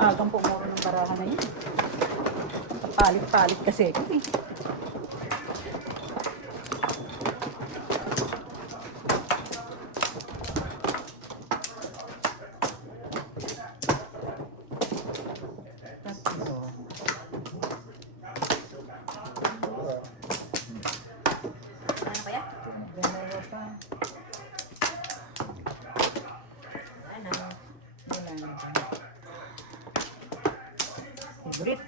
agang pumuro ng barahan na yun. Palit-palit kasi ito eh. Favorite.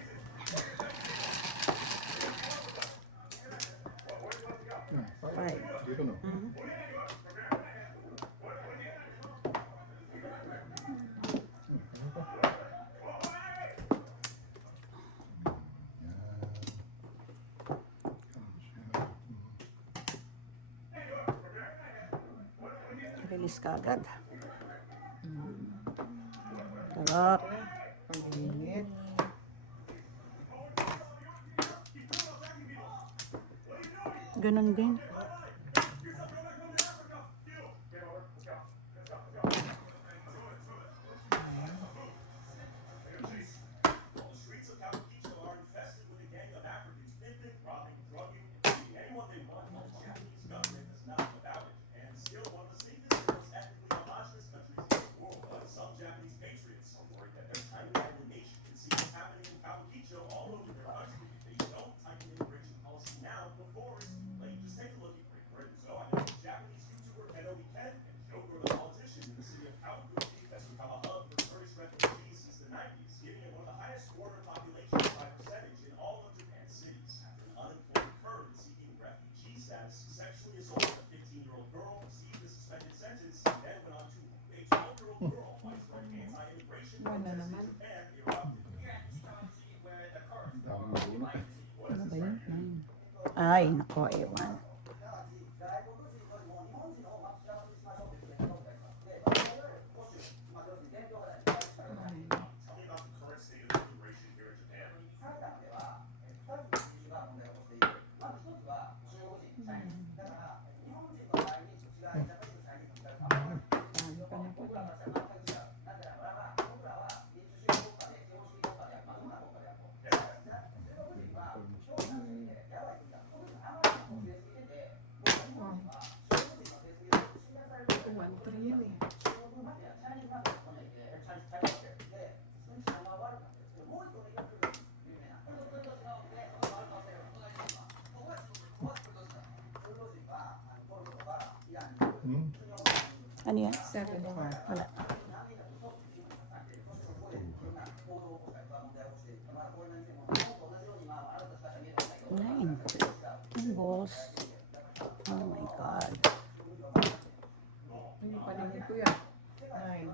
Dito no? Release ka agad. Sarap. Pag-init. Ganon din. Wala naman. Ano ba yun? Ay, nako, ewan. Ano yan? 7 4. Wala. Nine. Ang boss. Oh my God. Ano yung paningin ko yan?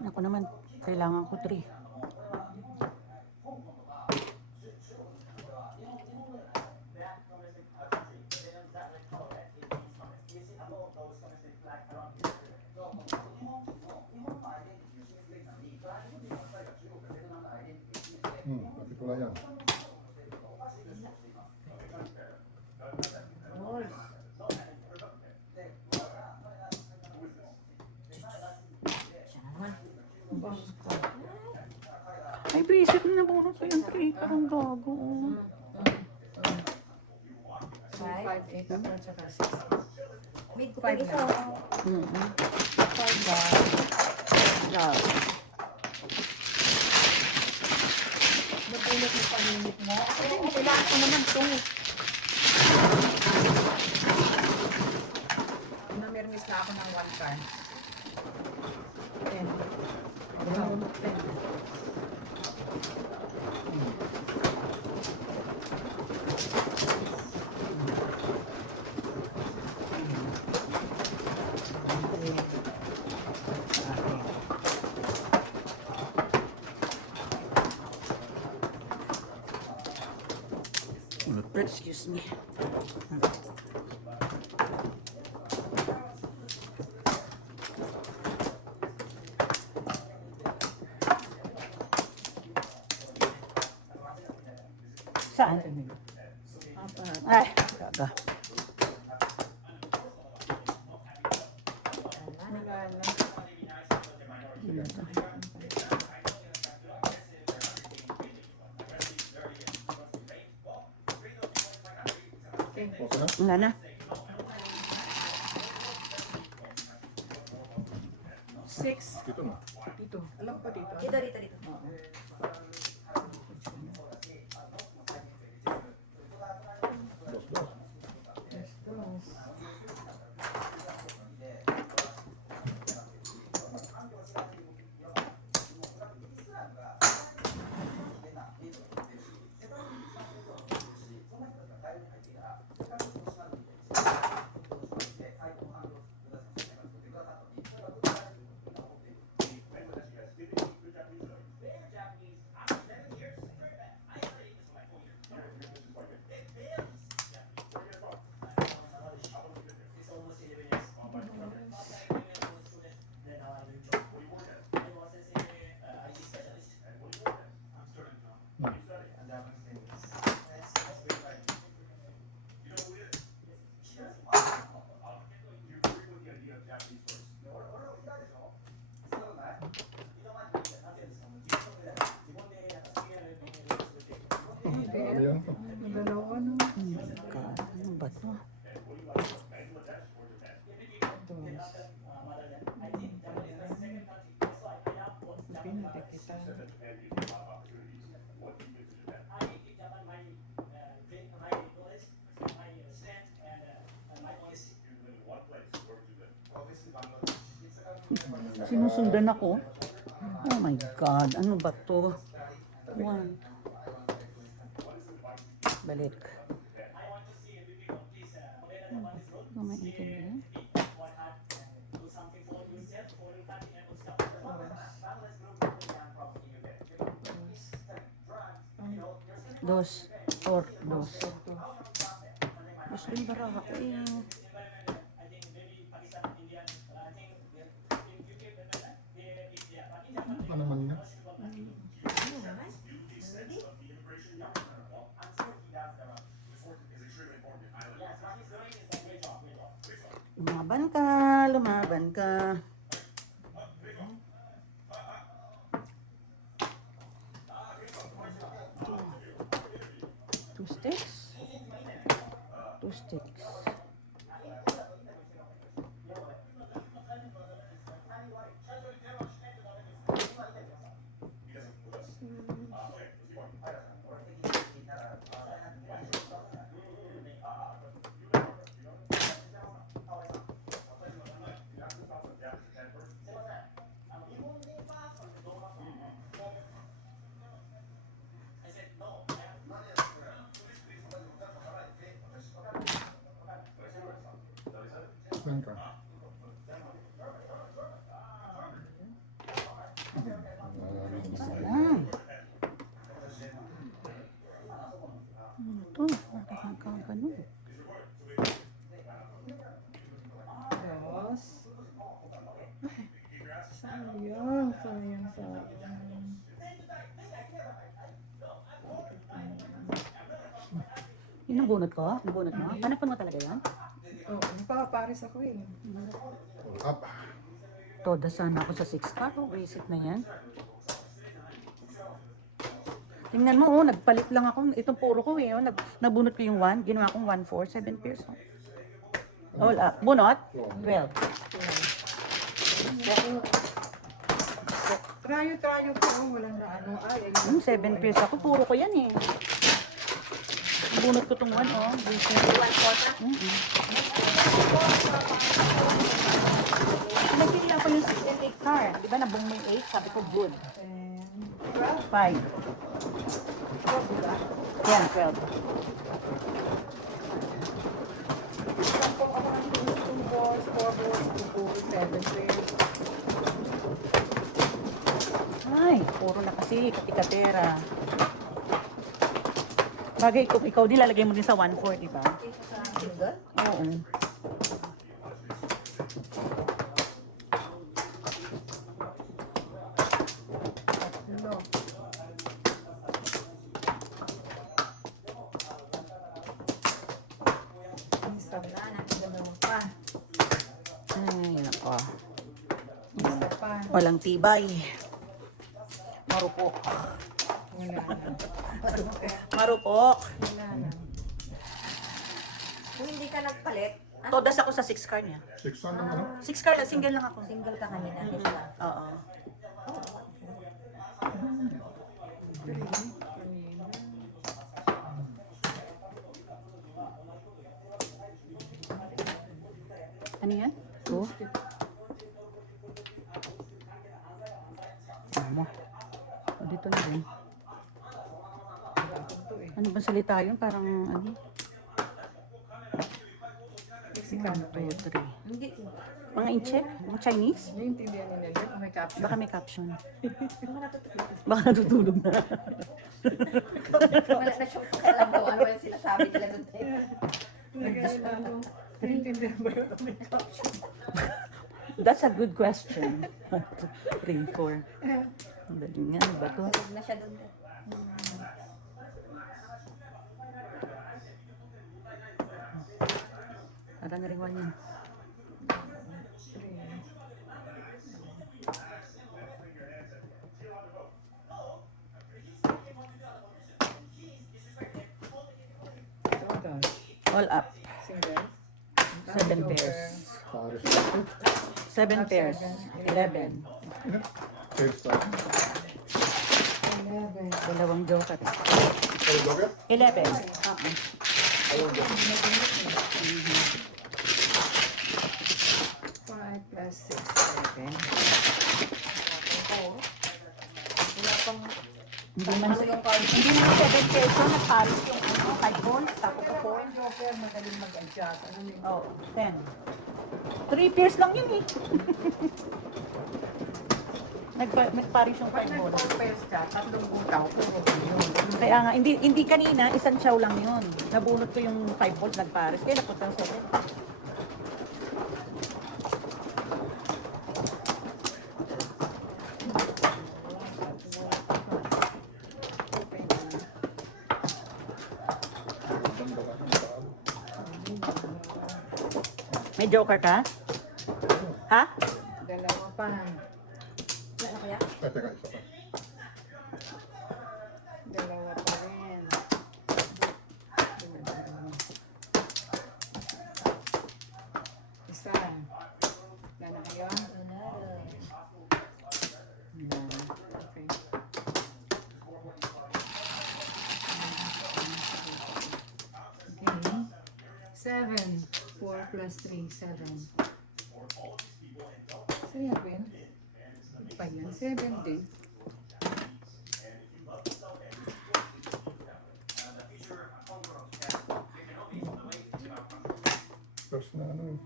9. Ako naman, kailangan ko 3. Pati pula yan. Ay, basic na puro ko yung 3. Parang gago. 5, 8 ako at saka 6. Mid ko pag isa. 5 ba? God. Napulot yung paninit mo. Kailangan ko naman ito. Namirmis na ako ng 1 can. 10. Wow, 10. Excuse me. Saan? Ay, gaga. Wala na. Okay na? Wala na. 6. Dito na. Dito. Alam ko dito. Dito. Dos, dos. Yes, dos. Marami yan. Dalawa no. Ano ba to? Pinti kita. Sinusundan ako. Oh my God. Ano ba to? One. Balik. Ano maintindihan? Dos. Or dos. Dos rin baraha ko eh. Ano naman yun? Lumaban ka, lumaban ka. Two sticks. Two sticks. Saan ka? Ah. Ano to? Nakakagano. Dos. Sayang, sayang, sayang. Yun ang bunot ko? Ang bunot mo? Panapan mo talaga yan? Oo, nagpapaparis ako eh. Pull up. Toda sana ako sa 6 card. Oh, visit na yan. Tingnan mo, oh, nagpalit lang ako. Itong puro ko eh. Oh, nabunot ko yung 1. Ginawa kong 1, 4, 7 pairs. Oh. Wala. Bunot? 12. Trayo ko. Oh, walang na ano. Ay, 7 pairs ako. Puro ko yan eh. Bunot ko tong 1, oh. Visit. 1 Nagpili ako yung 6 and 8 card. Di ba nabung mo yung 8? Sabi ko good. 5. 12 ba? Yan, 12. Sampung ako ng 2 balls, 4 balls, 2 balls, 7 pairs. Ay, puro na kasi katikatera. Bagay, ikaw din lalagay mo din sa 1-4, di ba? Oo. Hello. Isa pa. Dalawa pa. Ay, nako. Isa pa. Walang tibay. Marupok. Wala na. Marupok. Wala na. Kung hindi ka nagpalit, Todas ako sa 6 car niya. 6 naman ano? 6 car lang, single lang ako. single ka kanina. Yes ka. Oo. Ano yan? Two? Ano? O, dito na rin. Ano ba salita yun? Parang ano? Mexicano pa 2, yun. 3. Hindi. Mga in-check? Mga Chinese? Naiintindihan nila yun. May caption. Baka may caption. Mga natutulog. Baka natutulog na. Wala na siyang pakialam kung ano yung sinasabi nila doon. Naiintindihan ba yun? May caption. That's a good question. 3, 4. Ang dali nga, ano ba to? Tulog na siya doon. Parang nariwan niya. Oh gosh. All up. Single. 7 pairs. Paris. 7 pairs. 11. Pairs tayo. 11. Dalawang joker. Ay, Joker? 11. Ayun, Joker. 5 plus 6, 7. Wala pang Hindi man ano yung card. hindi man 7 peso na Paris yung ano, 5 balls, tapos Pero 4. kung yung Joker, madaling mag-adjust. Ano yung Oh, 10. 3 pairs lang yun eh. Nag-Paris yung pag 5 balls. nag-pairs ka, tatlong butaw, puro ka yun. Kaya nga, hindi kanina, isang chow lang yun. Nabunot ko yung 5 balls, nag-Paris. Kaya napunta ng 7. Ganda ka ng tao. May joker ka? Ha? Dalawa pa. Wala na kaya? Ay, teka, isa pa. Dalawa pa rin. Isa. Wala na kayo? Wala. Okay. Okay. 7. 4 plus 3, 7. Saya ba yun? Pa yan? 7 din. First na ano.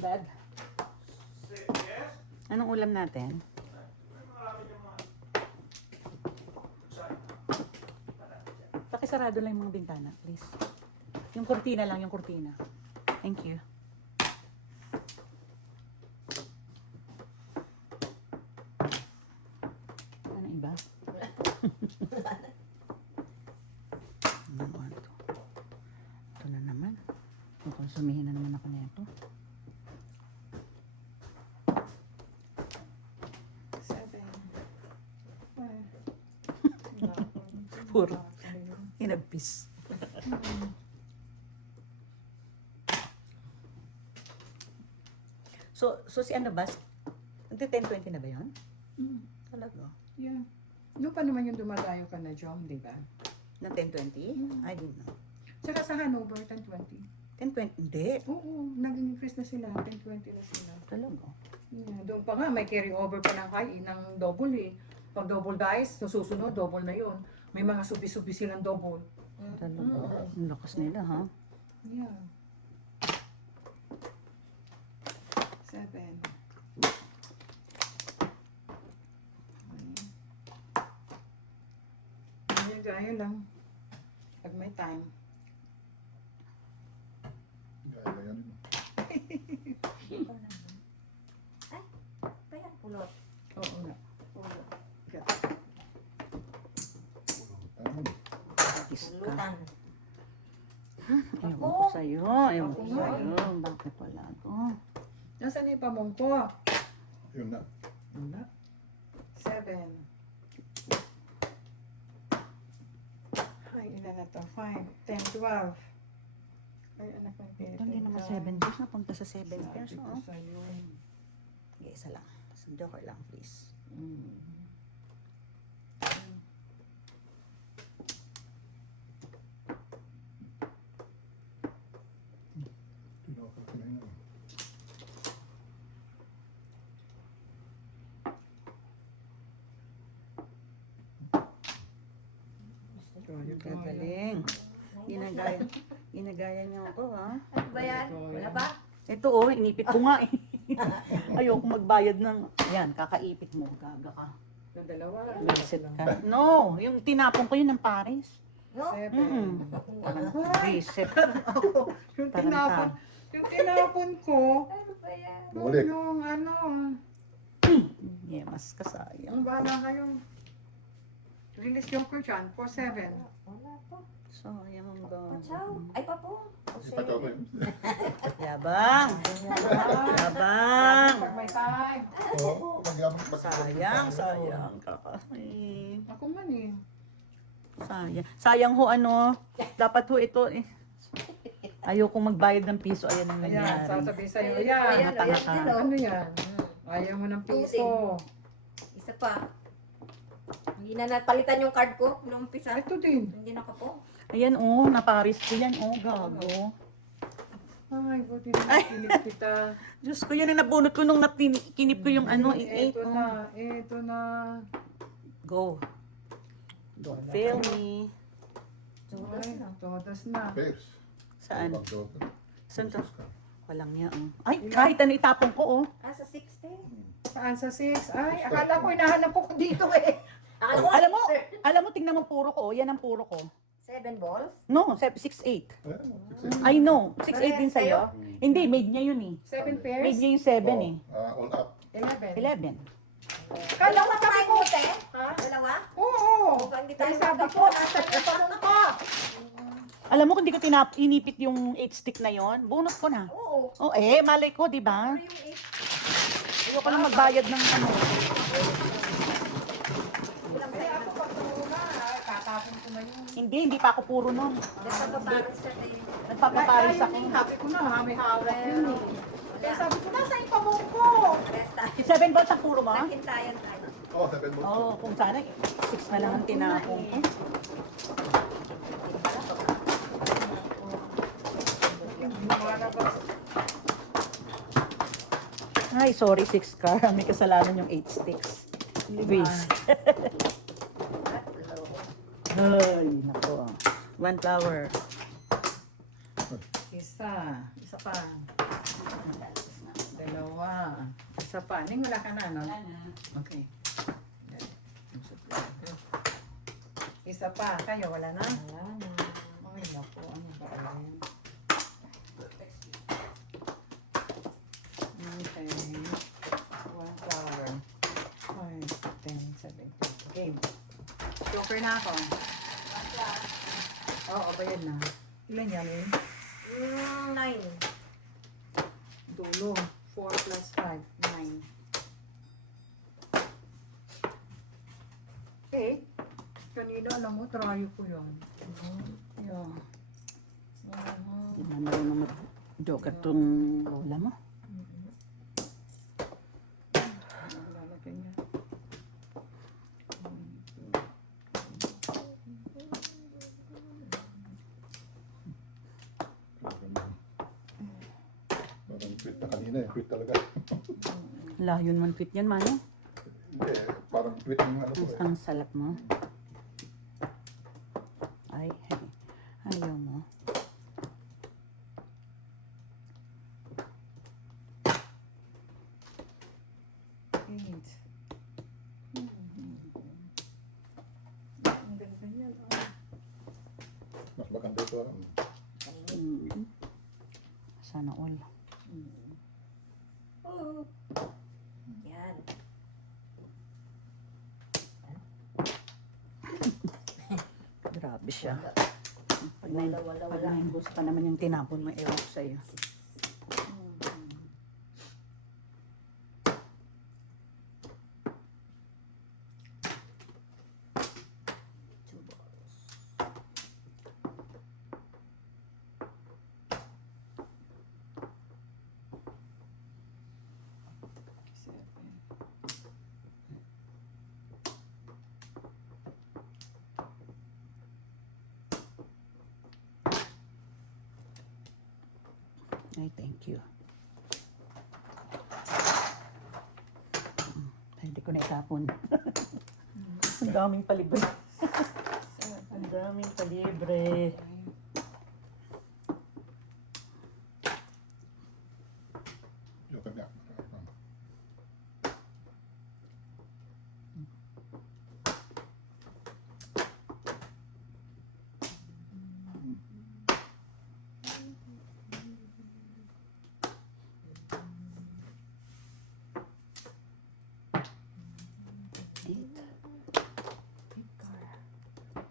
Dad? Anong ulam natin? Pakisarado lang yung mga bintana, please. Yung kurtina lang, yung kurtina. Thank you. Ano iba? Ano ba ito? Ito na naman. Konsumihin na naman ako na ito. 7. Puro. Inagpis. So si ano ba? Nagti-10-20 na ba yun? Talaga? Yeah. Ano pa naman yung dumadayo ka na, John, di ba? Na 10-20? I didn't know. Tsaka sa Hanover, 10-20. 10-20? Hindi. Oo, nag-increase na sila. 10-20 na sila. Talaga? Yeah, doon pa nga, may carry over pa ng high, ng double eh. Pag double dice, susunod, double na yon. May mga subi-subi silang double. Talaga? Ang lakas nila, ha? Yeah. 7. Gaya lang. Pag may time. Gaya-gaya din. Kaya pulot. Oo nga. Oo. Yeah. Tama. Iska. Pulutan. Ewan ko sa'yo. Ewan ko sa'yo. Bakit wala to? Nasaan na yung pamungko? Yun na. Wala. 7. Ay, ilan na to? 5, 10, 12. Ay, anak ko. Ito hindi naman 7 pairs. Napunta sa 7 pairs. Sabi ko Oh. sa'yo. Okay, isa lang. Joker lang, please. Tinawag ko na yun. Gagaling. Ginagaya niyo ako, ha? Ano ba yan? Wala pa? Ito, oh, inipit ko nga, eh. Ayoko magbayad ng... Yan, kakaipit mo. Gaga ka. Yung dalawa. Reset ka. No, yung tinapon ko yun ng Paris. No? 7. Reset. Yung Taranta. tinapon ko. Ano ba yan? Bumalik. Yung ano. Yemas ka sayang. Ang bahala kayo. Release joker dyan. 4-7. Wala pa. Sayang ang Pachaw. Ay, papo. Ipataw ko yun. Yabang. Yabang. Pag may time. Oo, magyabang. Sayang. Kakain. Ako man eh. Sayang. Sayang ho, ano. Dapat ho ito, eh. Ayokong magbayad ng piso. Ayan ang Ayan, nangyari. sasabihin sa'yo. Ayan, Ayan. ayan, natanga ayan ka. din, oh. Ano yan? Ayaw mo ng piso. Isa pa. Hindi na napalitan yung card ko noong umpisa. Ito din. Hindi na po. Ayan, oh. Naparis ko yan, oh. Gago. Ay, buti na kinig kita. Diyos ko, yan ang nabunot ko nung kinip ko yung ano, Ito 8. na. Ito na. Go. Don't fail me. Tudas Ay, na. todas na. Pairs. Saan? Pag-joker. Saan to? Sus ka. Walang niya, oh. Ay, kahit ano itapon ko, oh. Ah, sa 60. Saan sa 6? Ay, akala ko hinahanap ko dito eh. Alam mo, tingnan mo puro ko, oh. Yan ang puro ko. 7 balls? No, 6'8". Ayan, 6-8. I know, 6'8 din Parehas sa'yo. Hindi, made niya yun eh. 7 pairs? Made niya yung 7 eh. All up. 11. 11. Kala ko Dalawa sabi tayo ko. mo, te? Ha? Dalawa? Oo. Mukhang hindi Kaya tayo sabi ko, magkapot. nasa yung pamungka. Alam mo kung di ko inipit yung 8 stick na yon, bunot ko na. Oo. Oh, eh, malay ko, di ba? Pero yung 8. Ayoko lang magbayad ng ano. Kaya ako pag tumuna, tatapon ko na yun. Hindi pa ako puro nun. Nagpapaparos siya, te. Nagpapaparis ako. Sabi ko na, may hawak yun eh. Kaya sabi ko, nasa yung pamungko. Rest tayo. 7 balls ang puro mo? Naghintayan tayo. Oh, 7 balls. Oo, kung sana 6 na lang ang tinapong ko. Lumalabas. Ay, sorry, 6 car. May kasalanan yung 8 sticks. Please. Ay, nako. 1 flower. Isa. Isa pa. Dalawa. Isa pa. Ning wala ka na, no? Okay. Isa pa. Kayo, wala na? Wala na. Ay, naku. Ano ba yan? Okay. 1 flower. 5, 10, 17. Okay. Joker na ako. Oo, bayad na. Ilan yan eh? 9. Dulo. 4 plus 5. 9. Okay. Kanina, alam mo, try ko yun. Ayun. Hindi na marunong mag-joker tong lola mo. Lalagyan niya. Parang quit na kanina eh. Quit talaga. Layon man tweet yan, Mano. Hindi, parang quit yung ano ko eh. Ang salap mo. Ay, ayaw mo. Eight. Ang ganda niyan. Mas maganda ito. Sana all. Oo. Yan. Grabe siya. Pag Wala. na-imbus pa naman yung tinapon mo, ewan ko sa'yo. Ay, thank you. Ay, hindi ko na itapon. Ang daming palibre. Ang daming palibre. Joker nga.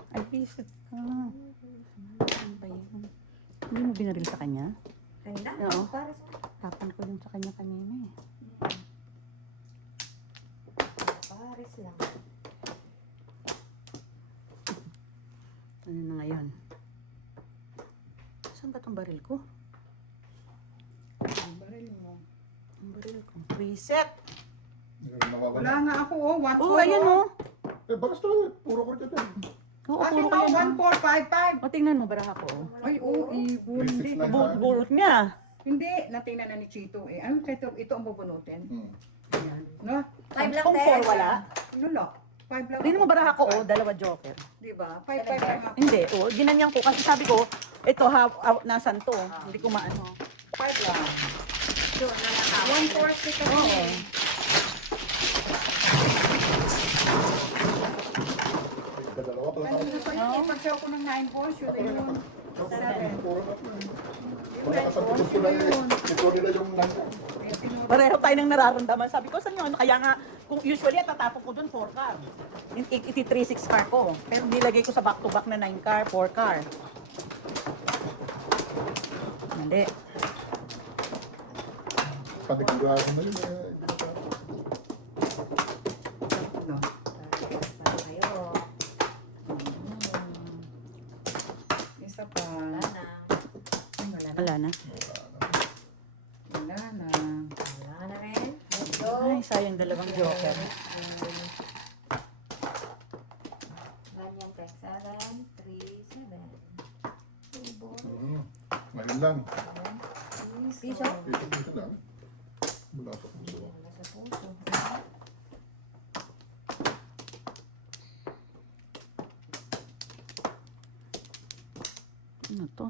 Ay, isip ka. Ano ba yun? Hindi mo binaril sa kanya? Kanina? Oo. Para sa... Tapan ko yun sa kanya kanina eh. Paris lang. Ano na ngayon? Saan ba tong baril ko? Ang baril mo. Ang baril ko. Reset! Hindi na nawawala. Wala nga ako, oh. What Oh, for, ayan oh? mo. Eh, balas talaga. Puro ko dyan. Oo, Akin puro mo, ka yan. 1455. O, tingnan mo, baraha ko. Oh. Ay, oh, ibon. 369. Hindi, Bulot niya. hindi. Natingnan na ni Chito eh. Ano, ito ang bubunutin. Hmm. No? 5 lang, Kung te. 4 wala. Wala. 5 lang. Tingnan mo, baraha ko, oh, dalawa joker. Di ba? 5 lang ako. Hindi, oh, ginanyan ko. Kasi sabi ko, ito, nasan to? Hindi ko maano. 5 lang. Doon na lang ako. 140 kasi. Oo. Dalawa pala Ano tayo. na pa yun? Ipag-show ko ng 9 balls. Yun na yun. Puro na. Wala kasabihin ko na eh. Ito nila yung nangko. Pareho tayo ng nararamdaman. Sabi ko sa inyo, ano, kaya nga, kung usually tatapon ko dun 4 car. Iti 3-6 car ko. Pero nilagay ko sa back-to-back na 9 car, 4 car. Hindi. Panigurado na yun eh. Para kayo. Isa pa. Wala na. Ay, wala na. Wala na. Wala na. Wala na rin. Let's go. Ay, sayang dalawang joker. Ganyan, te. 7, 3, 7. Ngayon lang. Piso. Ito lang. Mula sa puso. Wala sa puso. Ano to?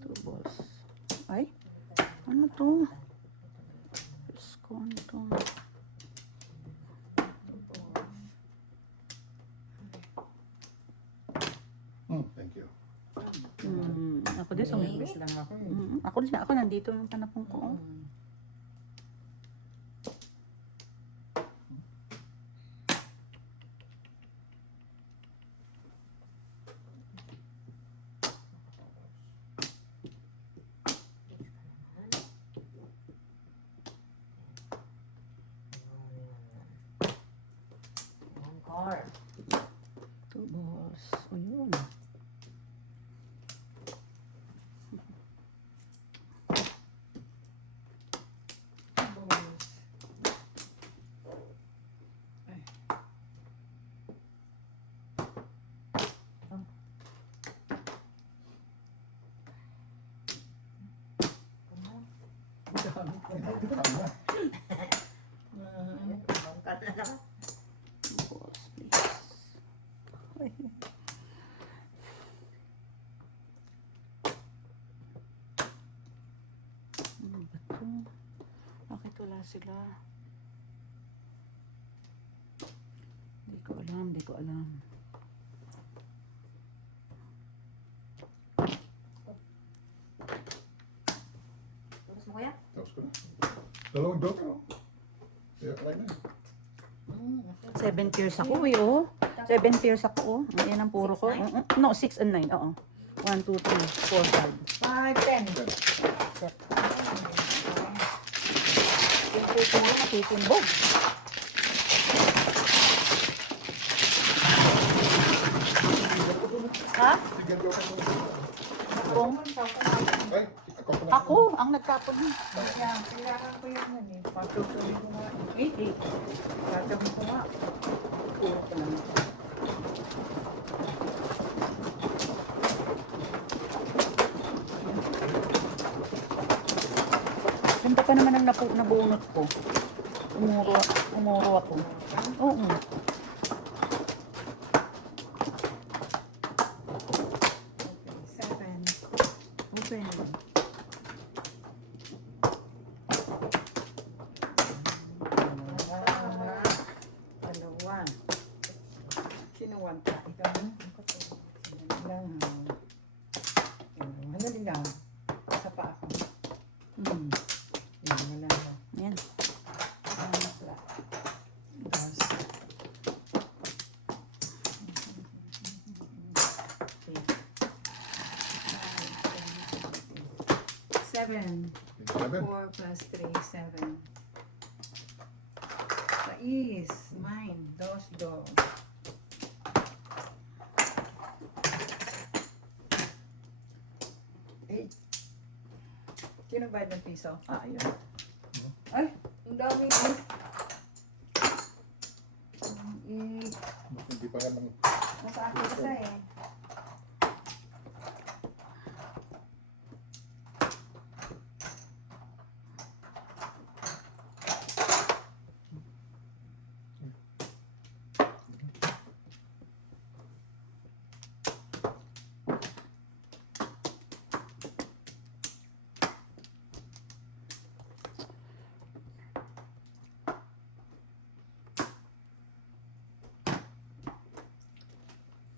Two balls. Ay? Ano to? Diyos ko, ano to? Thank you. Ako din, Sumibis lang ako eh. Ako din, ako nandito yung panapong ko. Oh. One car. Two balls. O yun. One car na lang. Balls, please. Ay. Ano ba to? Bakit wala sila? Hindi ko alam, hindi ko alam. Tapos mo kaya? Tapos ko na. Dalawang joker oh. Kaya try na. 7 pairs ako eh, oh. 7 pairs ako, oh. Ayan ang puro ko. 6, No, 6 and 9, oo. 1, 2, 3, 4, 5, 10. 10. Set. Yung puro matitimbog. Ha? Sige, go ka. Kung Ay, ako pa na. ako ang nagkapon. Yan, kailangan ko yan eh. Patutuloy ko nga. Eh, tatabi ko nga. Puro ko lang. Ganda pa naman ang nabunot ko. Umuro ako. Oo. Seven. Open. Dalawa. Kinuwan ka. Ikaw. Lang. Ano lang? Isa pa ako. Hmm. Yan, wala na. Yan. Tapos, seven. 7. 4 plus 3, 7. Sais. Mine. Dos, dos. Eight. Sino bayad ng piso? Ah, yun. Ay, ang dami eh. Eight. Hindi pa nga lang. Nasa akin isa eh.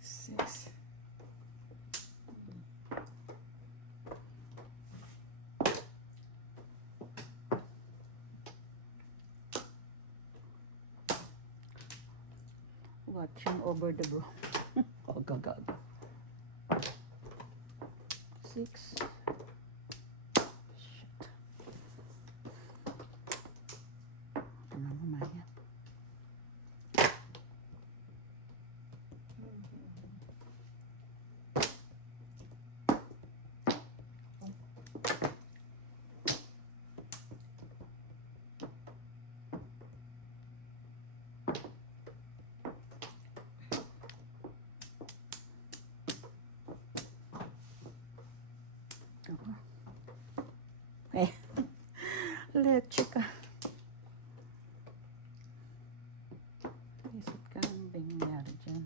Six. Watching over the bro. Oh, gagag. 6. Shit. Ano naman yan? Eh, leche ka. Isip ka ang nangyari dyan.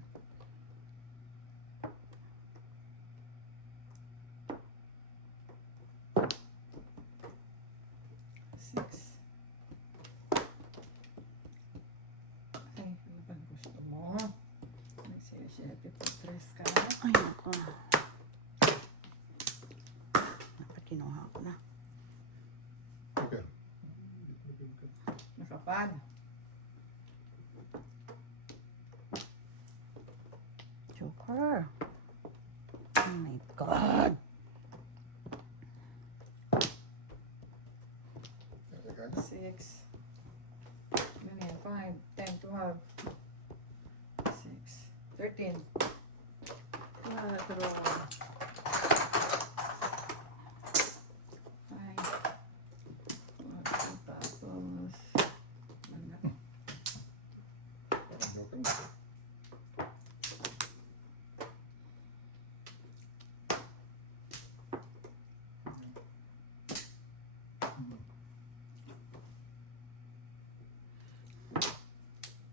Six. Ay, ano bang gusto mo? Nagsiyasiyete po, tres ka. Ay, naku. Dapat kinuha ko na. Okay. Nakapad. Joker. Oh my God. Okay. Six. Ano yan? 5, 10, 12. 6. 13. 4. 5. Tapos. Ano? Okay.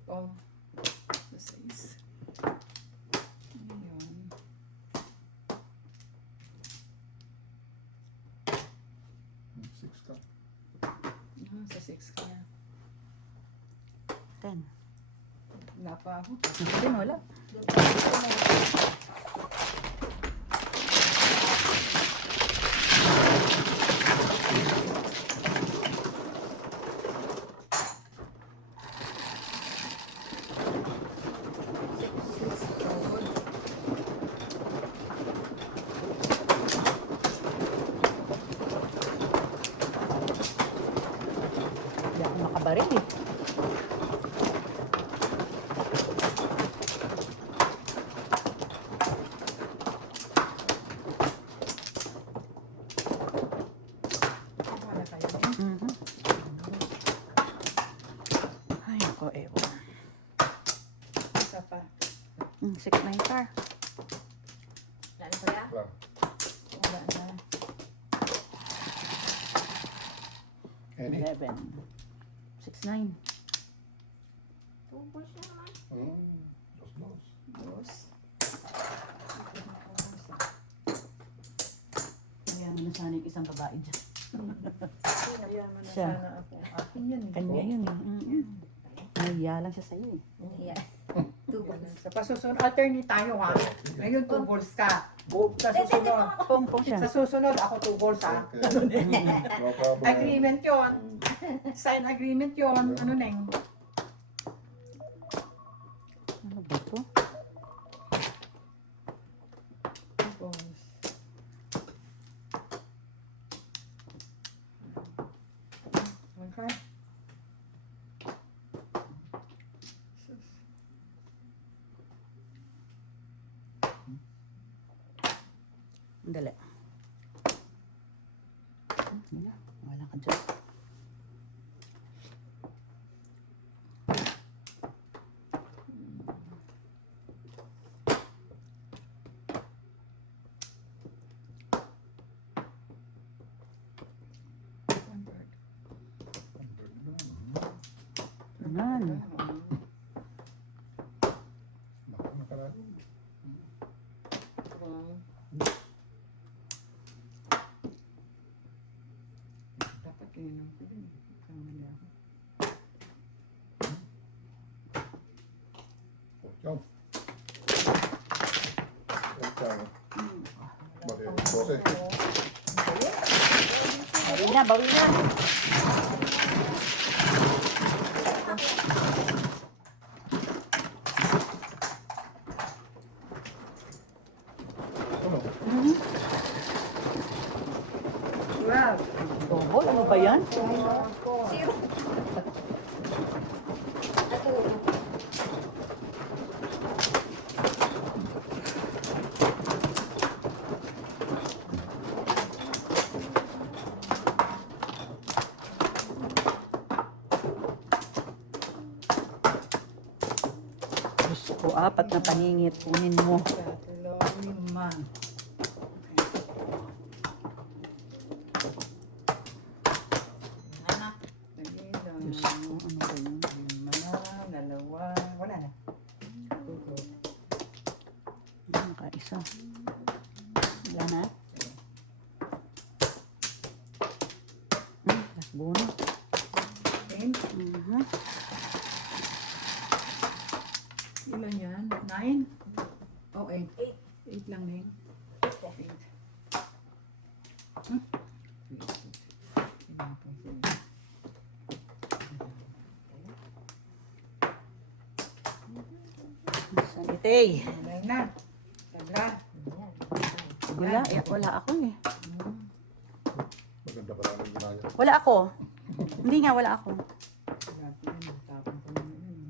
Oh. The 6. Ayan. Six ka. Sa 6 ka na. 10. Wala pa ako. Ako din, wala. 6-9 car. Wala na pala. Lang. Wala na. Any? 11. 6-9. Two balls na naman. Dos. Dos. Kaya mo na sana yung isang babae dyan. Kaya mo na Siya. sana ako. Akin yan eh. Kanya yun eh. Nahiya lang siya sa'yo eh. Yeah. Two balls. Sa pasusunod, alternate tayo ha. Ngayon 2 balls ka. Sa susunod, Pong siya. sa susunod ako 2 balls ha. Okay. No problem. Agreement yon. Sign agreement yon. Ano neng? Ano ba to? 2 balls. Okay. Dali. Wala. Wala ka dyan. Ayan. Nakalala. Dapat ininom ko din. Kamali ako. Yan. Yan. Bali, 12. Bawi na, bawi na. Ano? Wow. Double, ano ba yan? Zero. Natulog. Diyos ko, apat na paningit. Kunin mo. 5. Ano? Diyos ko, ano ba yun? Dalawa. Wala na. Nakaisa. Wala na? Last bonus. 10. Mhm. Ilan yan? 9? Oh, 8. 8 lang din. 8. Sanitay. Wala na. Tabla. Wala, eh, wala ako eh. Maganda pa lang ang ginaya. Wala ako. Hindi nga, wala ako. Wala ko yun. Tapon ko na yun.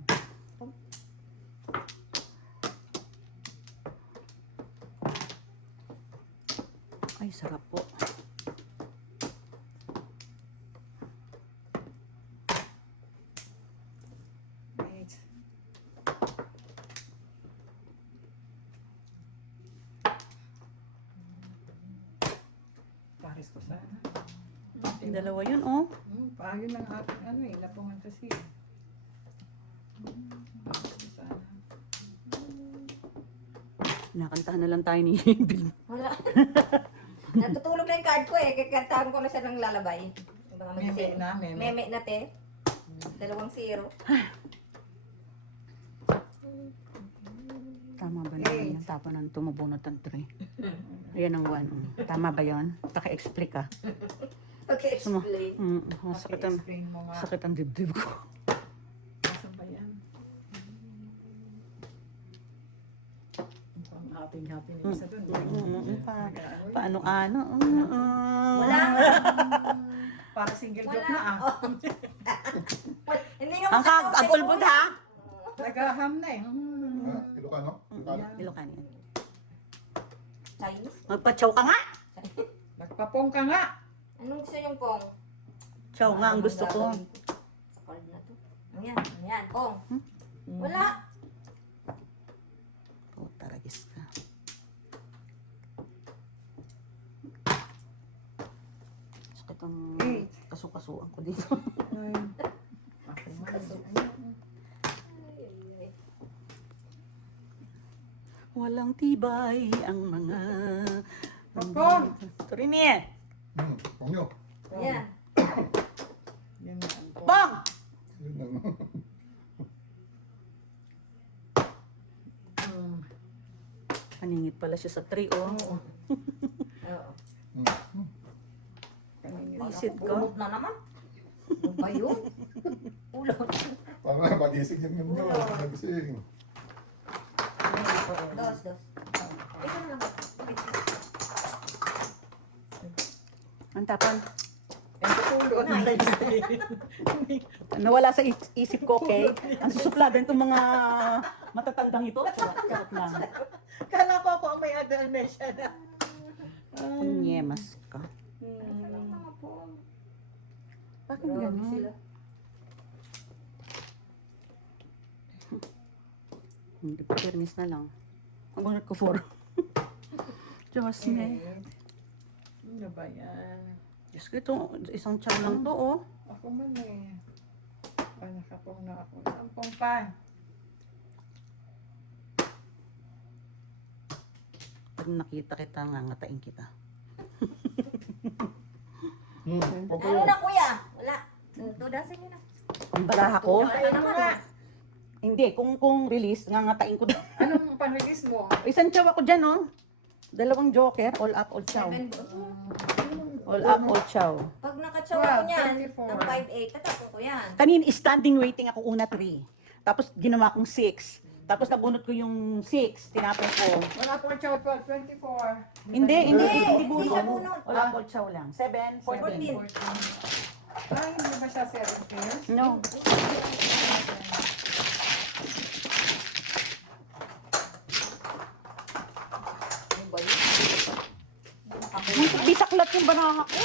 Ay, sarap po. Eight. Pares ko sana. Dalawa yun, oh. Ayun lang aking ano eh. Lapungan kasi. Pares ko sana. Nakantahan na lang tayo ni Bill. Wala. Natutulog na yung card ko eh. Kakantahan ko na siya ng lalabay. Baka Meme mag-zero. na, meme. Meme na te. 2-0. Tama ba naman yung tapon ng tumubunot ng 3? Ayan ang 1. Tama ba yun? Paki-explic ah. Okay, explain. Sakit ang, Explain mo nga. sakit ang dibdib ko. Nasaan ba yan? Mukhang happy na isa dun. Paano-ano? Wala. Para single Wala. joke na ah. Hindi nga Ang kag-apulbud ha? Nagaham na eh. Ilocano? Ilocano? Ilocan yan. Chinese? Magpa-chow ka nga! Nagpapong ka nga. Anong gusto niyong pong? Chow nga ang gusto ko. Sa card na to. Ayan, ayan. Pong. Wala. Itong Eight. kaso-kasuan ko dito. Ay. Ako man. Walang tibay ang mga... Popcorn! Trini! Pangyo. Yan. Yan na ang Bang! Yun lang. Paningit pala siya sa 3, oh. Oo. Oo. Visit ko. Ulot na naman. Ano ba yun? Ulot. Parang magising yan yun. Nagising. Dos. Ito na naman. Ang tapan. Ang tutulog. Nawala sa isip ko, okay? Ang susupladan itong mga matatandang ito. Charot lang. Kala ko ako ang may amnesia na. Panyemas ka. Bakit Grabe gano'n? sila. Hindi pa, permis na lang. Ang bunot ko 4. Diyos me. Ano ba yan? Diyos ko, ito, isang chow lang to, oh. Ako man eh. Nakapong na ako. Sampung pa. Pag nakita kita, ngangatain kita. Ano na kuya? Wala. Tudasin nyo na. Ang baraha ko? Wala naman. Hindi, kung release, ngangatain ko. Anong pan-release mo? Isang chow ako dyan, oh. Dalawang joker, all up, all chow. 7. All up, all chow. Pag nakatsawa ko niyan, 24. ng 5-8, tatapos ko yan. Kanin, standing waiting ako una 3. Tapos ginawa kong 6. Tapos nabunot ko yung 6, tinapon ko. Wala po chow 12, 24. Hindi Hindi bunot. siya bunot. All up, all chow lang. 7, 14. 14. Ay, hindi ba siya 17? No. Ano ba yun? Di saklat yung banaha ko.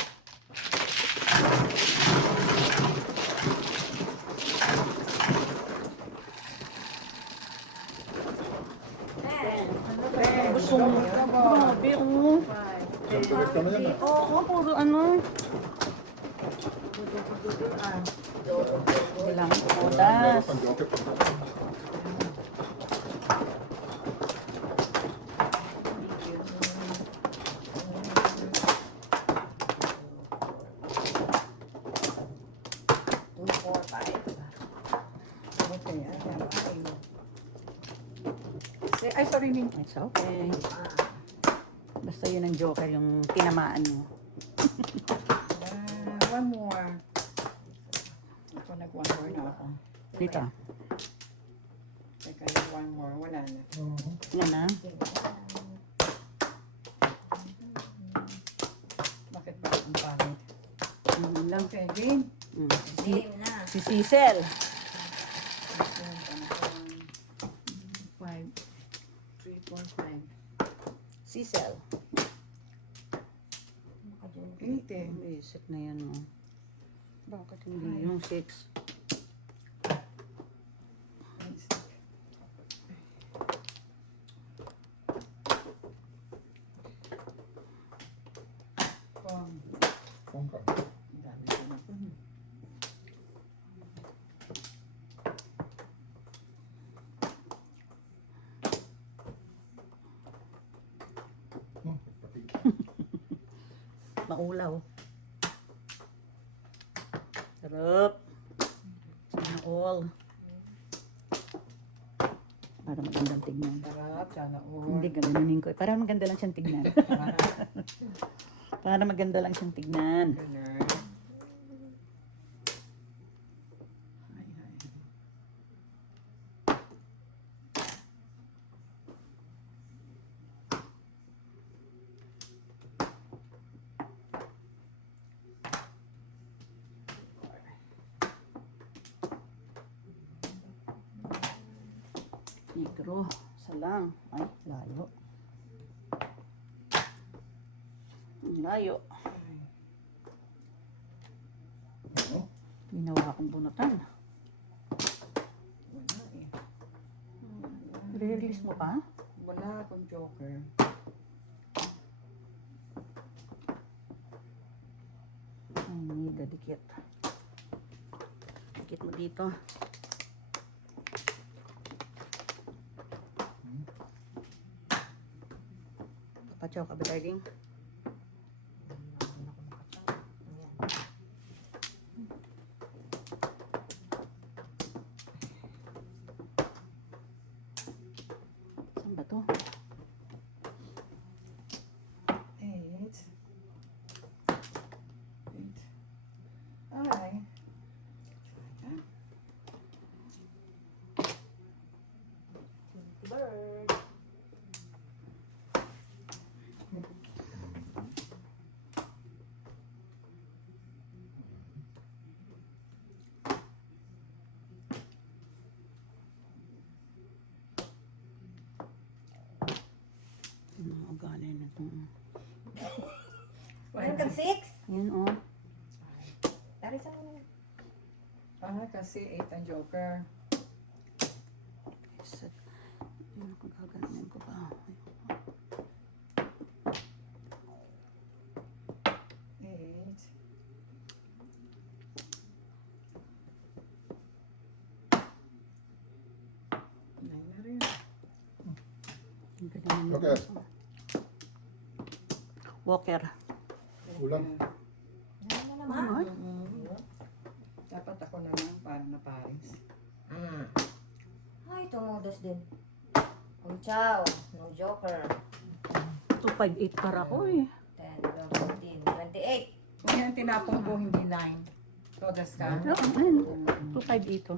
Gusto mo. Grabe, oh. Balik ka na yan. Oo, puro ano. Ilang oras. Pang-joker. Ay, sorry, Ning. It's okay. Basta yun ang joker, yung tinamaan mo. One more. Ako nag-one more na ako. Dito. Teka, one more. Wala na. Yan na. Bakit ba ang pangit? Yun lang. Okay, game. Game na. Si Cecil. 5, 3, 4, 5. Cecil. 8 eh. Isip na yan mo. Bakit hindi yung 6? Pangka. Pati. Maulaw. Sarap. Sana all. Para magandang tignan. Sarap, sana all. Hindi, ganonin ko. Para maganda lang siyang tignan. Para maganda lang siyang tignan. Ganun. Ay, ay. Negro. Isa lang. Ay, layo. Layo. Ginawa akong bunutan. Wala eh. Re-release mo pa? Wala akong joker. Ay, dadikit. Dikit mo dito. Papatsaw ka ba, darling? Saan ba to? 8. Ay. Bird. Ano, ugali na to. Meron kang 6? Ayan, oh. Dari sa mga. Kasi 8 ang joker. Set. Ano kung gaganin ko ba? 8. Nine na rin. Ang galing naman. Okay. Walker. Ulam. Ano na naman? Ay, Dapat ako naman para na Paris. Ay, tumudos din. Ang chow. No joker. 258 para ako eh. 10, 12, 15, 28. Kung yan tinapong ko, hindi 9. Todas ka? Ayun, 258 to.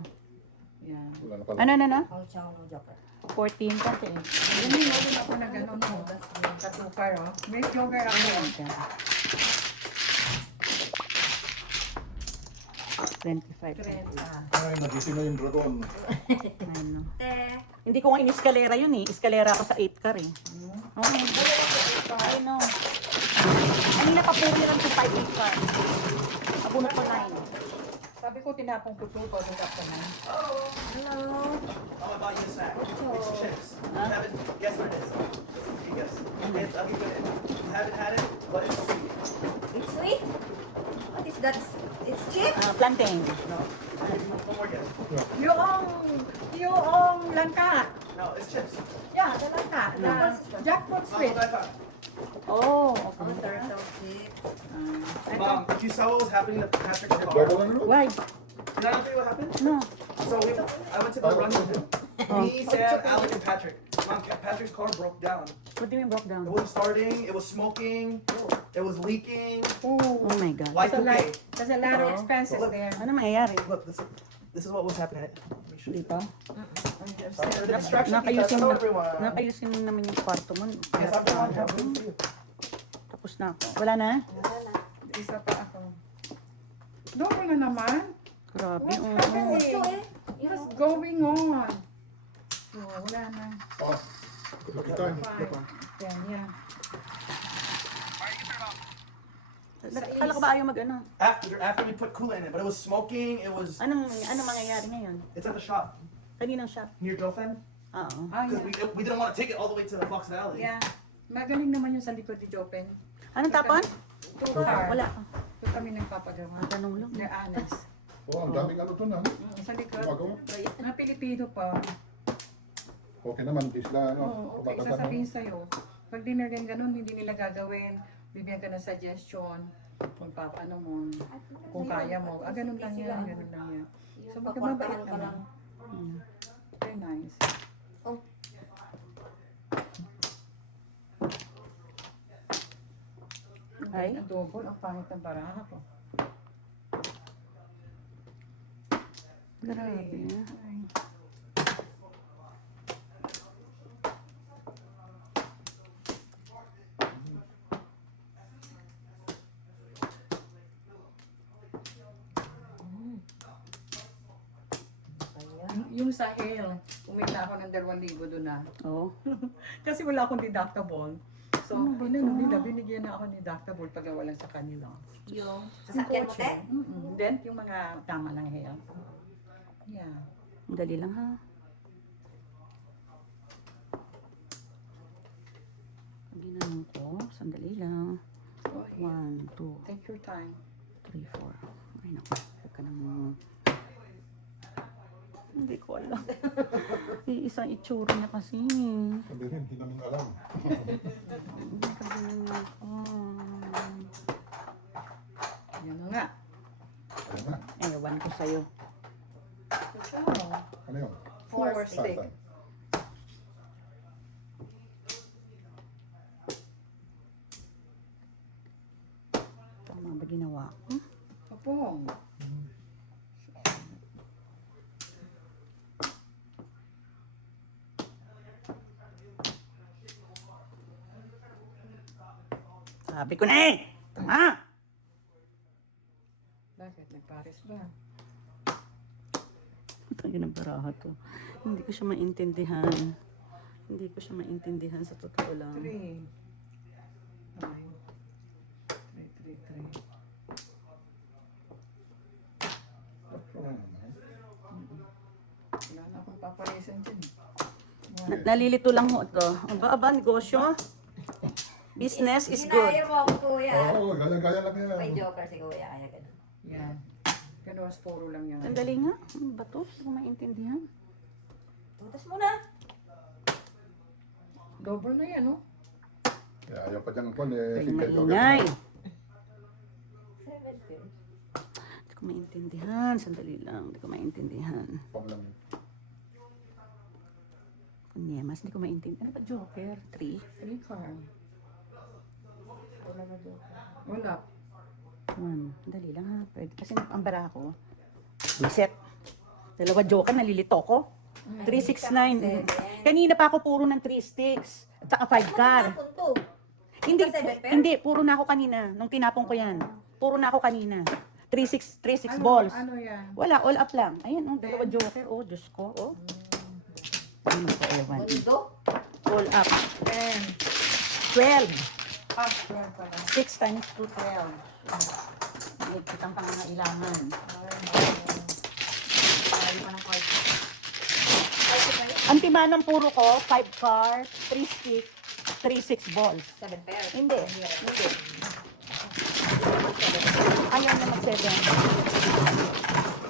Yan. Wala na pala. Ano? Ang chow, no joker. 14 kasi. Ganun mo din ako na gano'n mo. Katukar, oh. May joker ako. 25. 30. Ay, nagising na yung dragon. Ayun, no. Te. Hindi ko nga in-escalera yun eh. Escalera ako sa 8 car eh. Oh, ay no. Kanina pa po nilang 258 car. Abunot ko 9. Sabi ko, tinapong ko 2, pagod ako na. Hello. Oh, I bought you a snack. Ocho. It's chips. You haven't, guess what it is? You guess. It's, I'll give you it. You haven't had it, but it's sweet. It's sweet? What is that? It's cheap? Plantain. No. One more guess. Yung langka. No, it's chips. Yeah, the langka. The jackfruit sweet. That's what I thought. Oh, Oh, turtle chips. Mom, did you saw what was happening to Patrick's car? Dragon na naman. why? Did I not tell you what happened? No. So I went to go run with him. Me, Sam, Alec, and Patrick. Mom, Patrick's car broke down. What do you mean broke It down? wasn't starting. It was smoking. It was leaking. Oh. Oh my God. Like There's a lot, okay. there's a lot of expenses there. Ano mangyayari? Look, this is what was happening. Let me show you. Dito? The distraction keeps Nakayusin us na, everyone. nakayusin naman yung kwarto mo. Yes, I'm done. Tapos na ako. Wala na? Isa pa ako. Doon ko na naman. Grabe. What's Oo. happening? Ocho eh. What's going on? Oh, wala na. Ah, lucky time. 5, 10, yeah. Kala ko ba ayaw mag-ano? After we put coolant in it, but it was smoking. It was. Anong mangyayari ngayon? It's at the shop Kaninang shop? near Dothan Oo. Ah, because yeah. we didn't want to take it all the way to the Fox Valley. Yeah. Magaling naman yung sa likod ni Jopen. Anong tapon? Tukar. Wala. Ito kami nagpapagawa. Tanong lang. They're honest. Oh, ang daming ano to na. Sa likod. Gumagawa. Mga Pilipino pa. Okay naman, isla, ano. Oo, okay. Kumakanta, no? Sasabihin sa'yo. Pag di na rin ganun, hindi nila gagawin. Bibigyan ka ng suggestion. Kung paano mo. Kung kaya mo. Ah, ganun lang yan. Ganun lang yan. So, magkamabait Paportahan ka lang. naman. Very nice. Oh. Ay. Ang double, ang pangit ng baraha ko. Grabe. Ay. Yung sa hail, umita ako ng 2,000 doon na. Oo. Kasi wala akong deductible. So, binigyan na ako ng deductible pag wala sa kanila. Yung sasakyan mo, te? Then, yung mga tama ng hail. Yeah. Dali lang ha. Pag ginanong ko, sandali lang. Oh, yeah. 1, 2, Take your time. 3, 4. Ay, naku. Huwag ka nang... Hindi ko alam. Isang itsura niya kasi. Sabi rin, hindi namin alam. Hindi ka ganun ako. Yan na nga. Ayan na. Ewan ko sa'yo. Ito. Ano yun? 4 stick. Saan? Tama ba ginawa ko? Papong. Sabi ko na eh! Tama! Bakit? Nagpares ba? Tayo ng baraha to. Hindi ko siya maintindihan. Hindi ko siya maintindihan sa totoo lang. 3. 9. 3, 3, 3. Wala na akong paparisan dyan. Nalilito lang ho ito. Aba, negosyo. Business is good. Ginaya mo ako, kuya. Oo, gaya-gaya lang yan. May joker si kuya, kaya ganun. Yan. Ganos, puro lang yan. Ang dali nga. Ano ba to? Hindi ko maintindihan. Tutas mo na. Double na yan, oh. Kaya ayaw pa dyan kung Ay, finger joker. maingay. 17. Hindi ko maintindihan. Sandali lang. Hindi ko maintindihan. Pang lang. Kunyemas, hindi ko maintindihan. Ano ba joker? 3? 3 card. Wala na joker. Wala. 1. Dali lang ha. Pwede. Kasi ang bara ko. Reset. Dalawa joker. Nalilito ko. 3, 6, 9. Kanina pa ako puro ng 3 sticks. At saka 5 car. Punto. Hindi, Seven pair? hindi. Puro na ako kanina. Nung tinapon ko yan. Puro na ako kanina. 3, 6 balls. Ano yan? Wala, all up lang. Ayan, oh, dalawa joker. Oh, Diyos ko. Oh. Ano ko, ewan. Mundo. All up. 10. 12. Ah, 12 pala. 6 times 2, 12. May kitang pangangailangan. Ayaw pa ng card. Ang timanang puro ko, 5 car, 3 stick, 3, 6 balls. 7 pair. Hindi. Hindi. Ayaw na mag-7.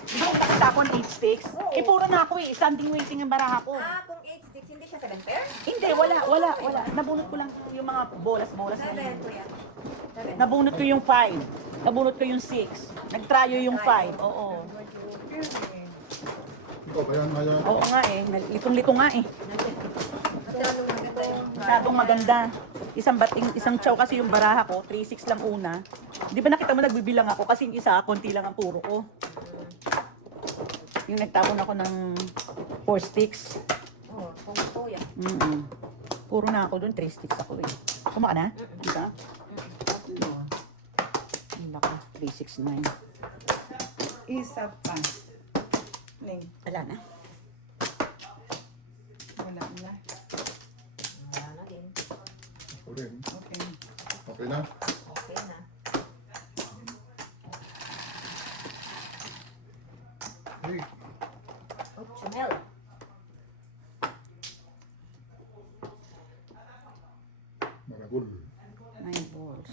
Di ba kung kakita ko ng 8 sticks? Oo. Eh, puro na ako eh. Standing waiting ang baraha ko. Ah, kung 8 sticks, hindi siya 7 pair? Hindi, wala. Nabunot ko lang yung mga bolas-bolas. 7, kuya. 7. Nabunot ko yung 5. Nabunot ko yung 6. Nagtryo yung 5. Oo. Ito, kaya maya. Oo nga eh. Litong-lito nga eh. Masyadong maganda yung Masyadong maganda. Isang chow kasi yung baraha ko. 3-6 lang una. Di ba nakita mo nagbibilang ako kasi yung isa, konti lang ang puro ko. Yung nagtapon ako ng 4 sticks. Oo, kung kuya. Puro na ako doon. 3 sticks ako eh. Kuma ka na? Diba? Ay, naku. 3, 6, 9. Isa pa. Ning, Wala na. wala na. Wala na din. Ulit. Okay. Okay na? Okay na. Hey, Oh, Chanel. maragul. 9 balls.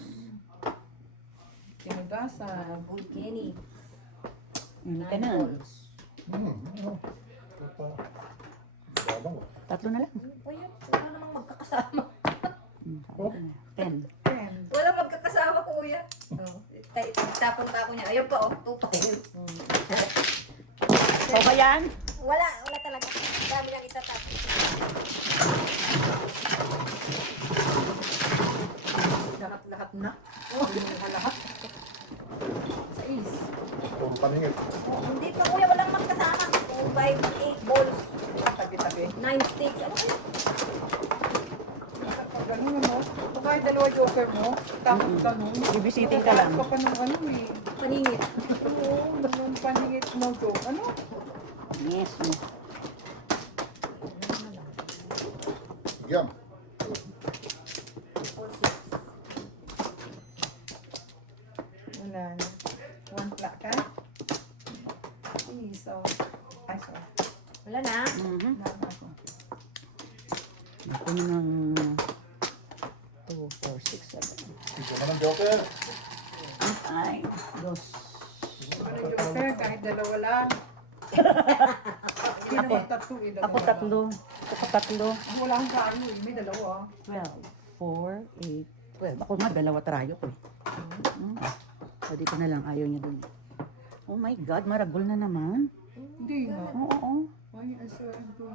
Kinugasan. Bull Kenny. Yun ka na. Ano? Ito pa. Babang oh. 3 na lang. O yun, wala namang magkakasama. Sabi ko na. 10. 10. Wala magkakasama, kuya. Oh, tapon-tapon niya. Ayun pa, oh. Tupakin. O ba yan? Wala talaga. Dami lang itatapon. Lahat-lahat na. Oh, lahat. Sa is. Puro paningit. Oh, hindi pa, kuya. Walang magkasama. 2, 5, 8 balls. Tabi-tabi. 9 sticks. Ano ba yun? Pag ganun, ano? Kung kahit dalawa joker mo, tapos ganun. Bibisiting ka lang. Ka pa ng ano eh. Paningit. Oo, ganun paningit no joke. Ano? Yes. Gyam. 4, 6. Wala na. One flat ka? So, ay, sorry. Wala na. Wala na ako. Ako na ng 2, 4, 6, 7. Ito ka ng joker. Ay, dos. Ano Joker, kahit dalawa lang. Hindi naman tatlo eh, dalawa Ako lang. tatlo. Ako tatlo. Wala akong kayo eh, may dalawa. 12, 4, 8, 12. Ako nga, dalawa trayo ko eh. So, dito na lang. Ayaw niya dun. Oh my God, maragol na naman. Hindi na. Oo. Ay, aswang ko.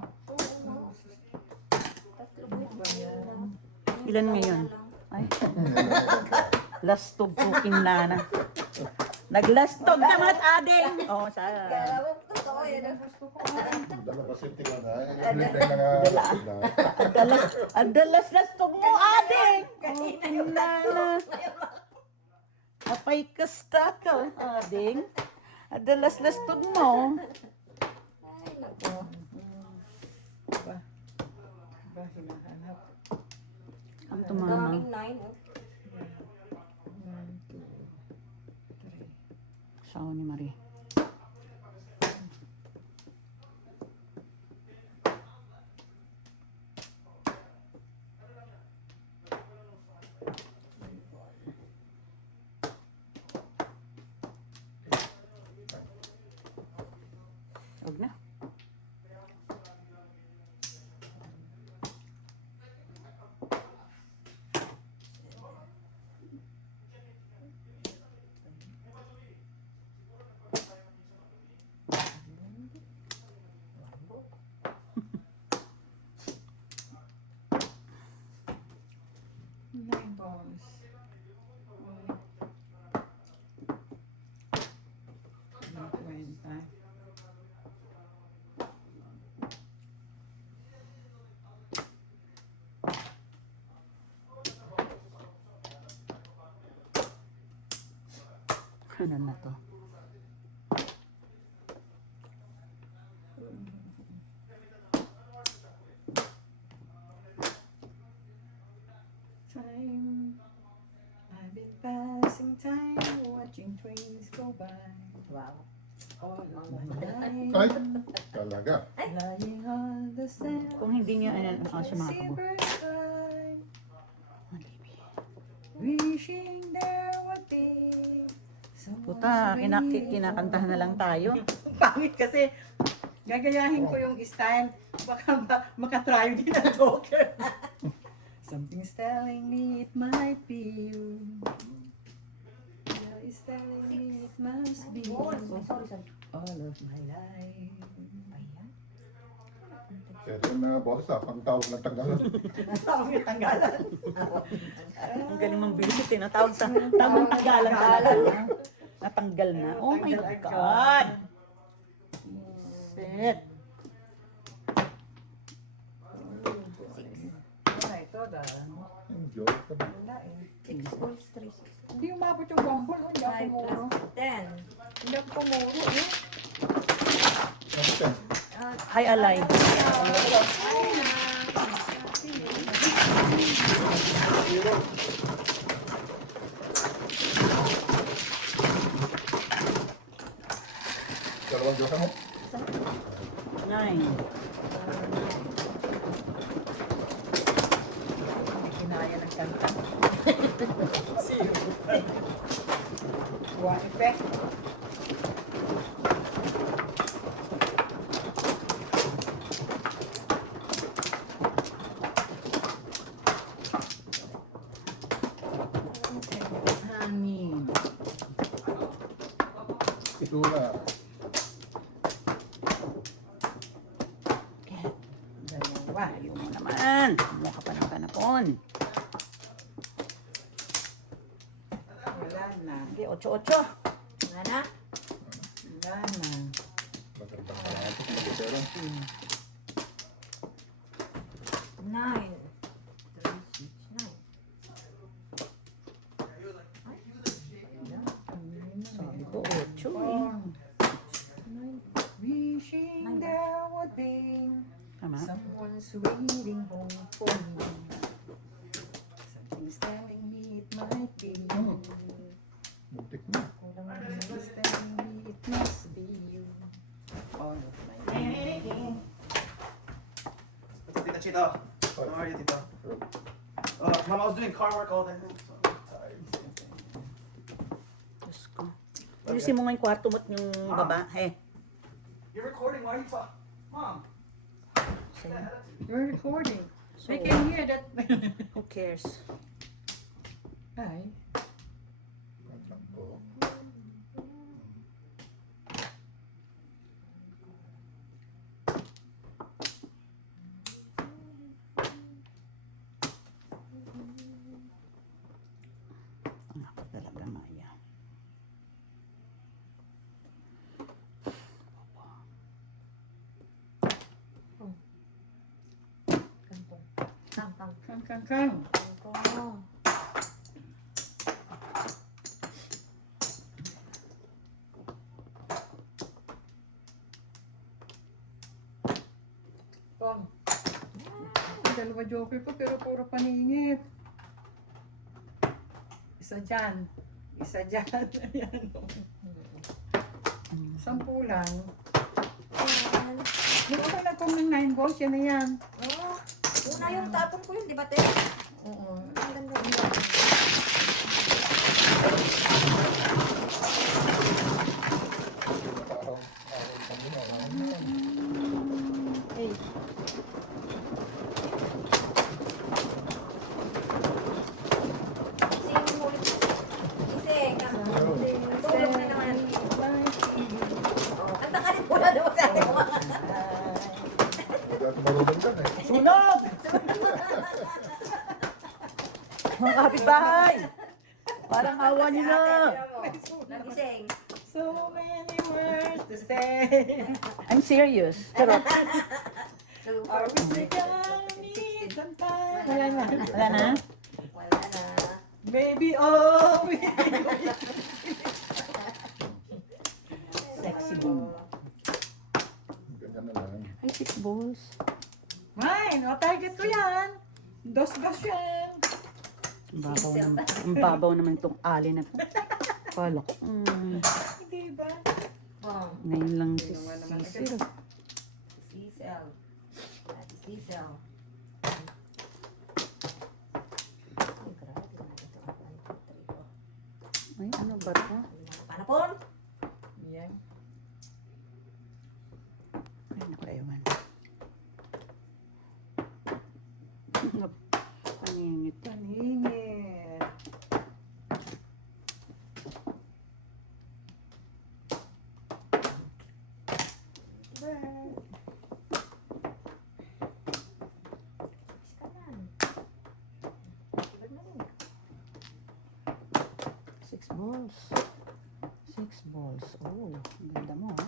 Ilan ngayon? Ay. Lastog cooking nana. Naglastog na mga ading. Oh, sa. Dalawang totoo yun. Dalawa kasi tingnan na. Ulit na nga. Adalas lastog mo ading. Cooking nana. Apay kasta ka, ading. Adalas lastog mo. Ay, nako. Ba, hinahanap. Come to mama. Daming 9. Oh. 1, 2, 3. Sao ni Marie. Huwag na. Nine balls. Kwenta. Ano na to? Time. I've been passing time watching trains go by. Wow. All of Ay, my talaga. lying on the sand. Kung hindi niya, sa mga kabo. Silver sky. Wishing there would be someone Puta, sweet. kinakantahan na lang tayo. Pangit kasi gagayahin ko yung style. Baka makatryo din ang Joker. Something's telling me it might be you. Yeah, it's telling me it must be you. Sorry, sorry. All of my life. Ayan. Pero na, boss, pang tawag ng tanggalan. Tawag yung tanggalan. Ang galing mang bisit eh. Natawag sa tamang tagalan talaga. Natanggal na. Oh my God! Shit. Ano na ito, Dan? Yung joke ka ba? Wala eh. 6 balls, 3, 6. Hindi umabot yung bumble. Hindi ako 5 pumuro. plus 10. Hindi ako pumuro. Eh. Okay. Hi, Alay. Dalawang joke mo? 9. Hindi kinaya ng kanta. Buwan effect. Hangin. Ito na. Dalawa. Ayaw mo naman. Kumuha ka pa ng panapon. Wala na. Hindi, 8-8. Nga na? Wala na. Magandang pangalan. Magandang. 9. 3, 6, 9. Sabi ko, 8 eh. Wishing there would be Tama? someone's waiting home for me. Something's telling me it might be you. Muntik na. Something's telling me it must be you. All of my life. What's up, Tita Chito? How are you, Tito? Mom, I was doing car work all day. So I'm tired. Ayusin mo nga yung kwarto mo at yung baba. You're recording. Why are you talking? Mom. You're recording. They can hear that. Who cares? Hi. Takbo. Ako talaga, Maya. Kang, kang, Kang, kang, kang. kang. Kang. Dalawa joker ko pero puro paningit. Isa dyan. Isa dyan. Ayan. Sampu lang. Di ba kayo nagpong ng 9 balls? Yan na yan. Oh, una yung tapon ko yun, di ba, te? Oo. Ang ganda yun. Parang kami na. Hey. Gising mo ulit. Gising. Tulog na naman. Oh, kanta ka rin pula doon sa akin. Marunong ka eh. Sunog! Mga kapitbahay! Parang awa niyo na! Nagising. So many words to say. I'm serious. Charot. Are we gonna need some time? Wala na. Wala na? Wala na. Baby, oh, Sexy boom. Ganyan na lang. Ay, 6 balls. Mine, o target ko yan. Dos-dos yan. Ang babaw naman itong ali na to. Kala ko, Hindi ba? Oh, ngayon lang si Ginawa naman Cecil. Cecil. Ate Cecil. Ay, grabe naman ito. 1, 2, 3, 4. Ay, ano ba ito? Panapon? Yan. Ay, naku, ewan. Paningit. Paningit. Kanan. 6 balls. 6 balls. Oh, ang ganda mo, ha?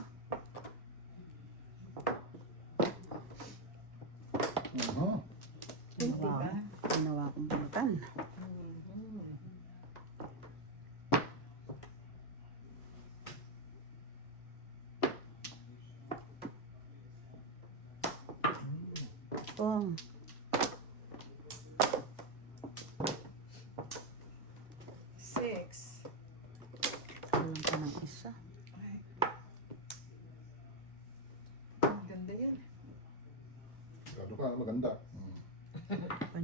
Aha. Ginawa kong buntan. Oh, 6. kulang pa ng isa. Ay. Ang ganda yan. Ano ka, maganda.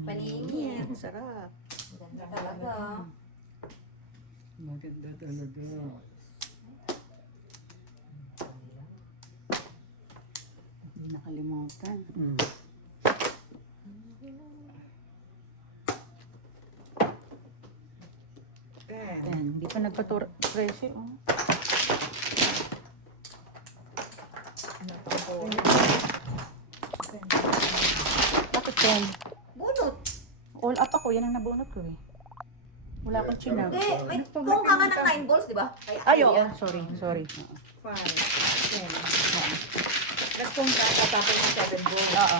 Paningit. Sarap. Ganda talaga. Maganda talaga. Hindi nakalimutan. Ten. Yan, hindi pa nagpa-13. Oh. Bakit 10? Bunot. All up ako, yan ang nabunot ko eh. Wala akong chinag. Hindi, may kung ka nga ng 9 balls, di ba? Ay, oo. Sorry. 5, 10. Let's kung tatapos ng 7 balls. Oo.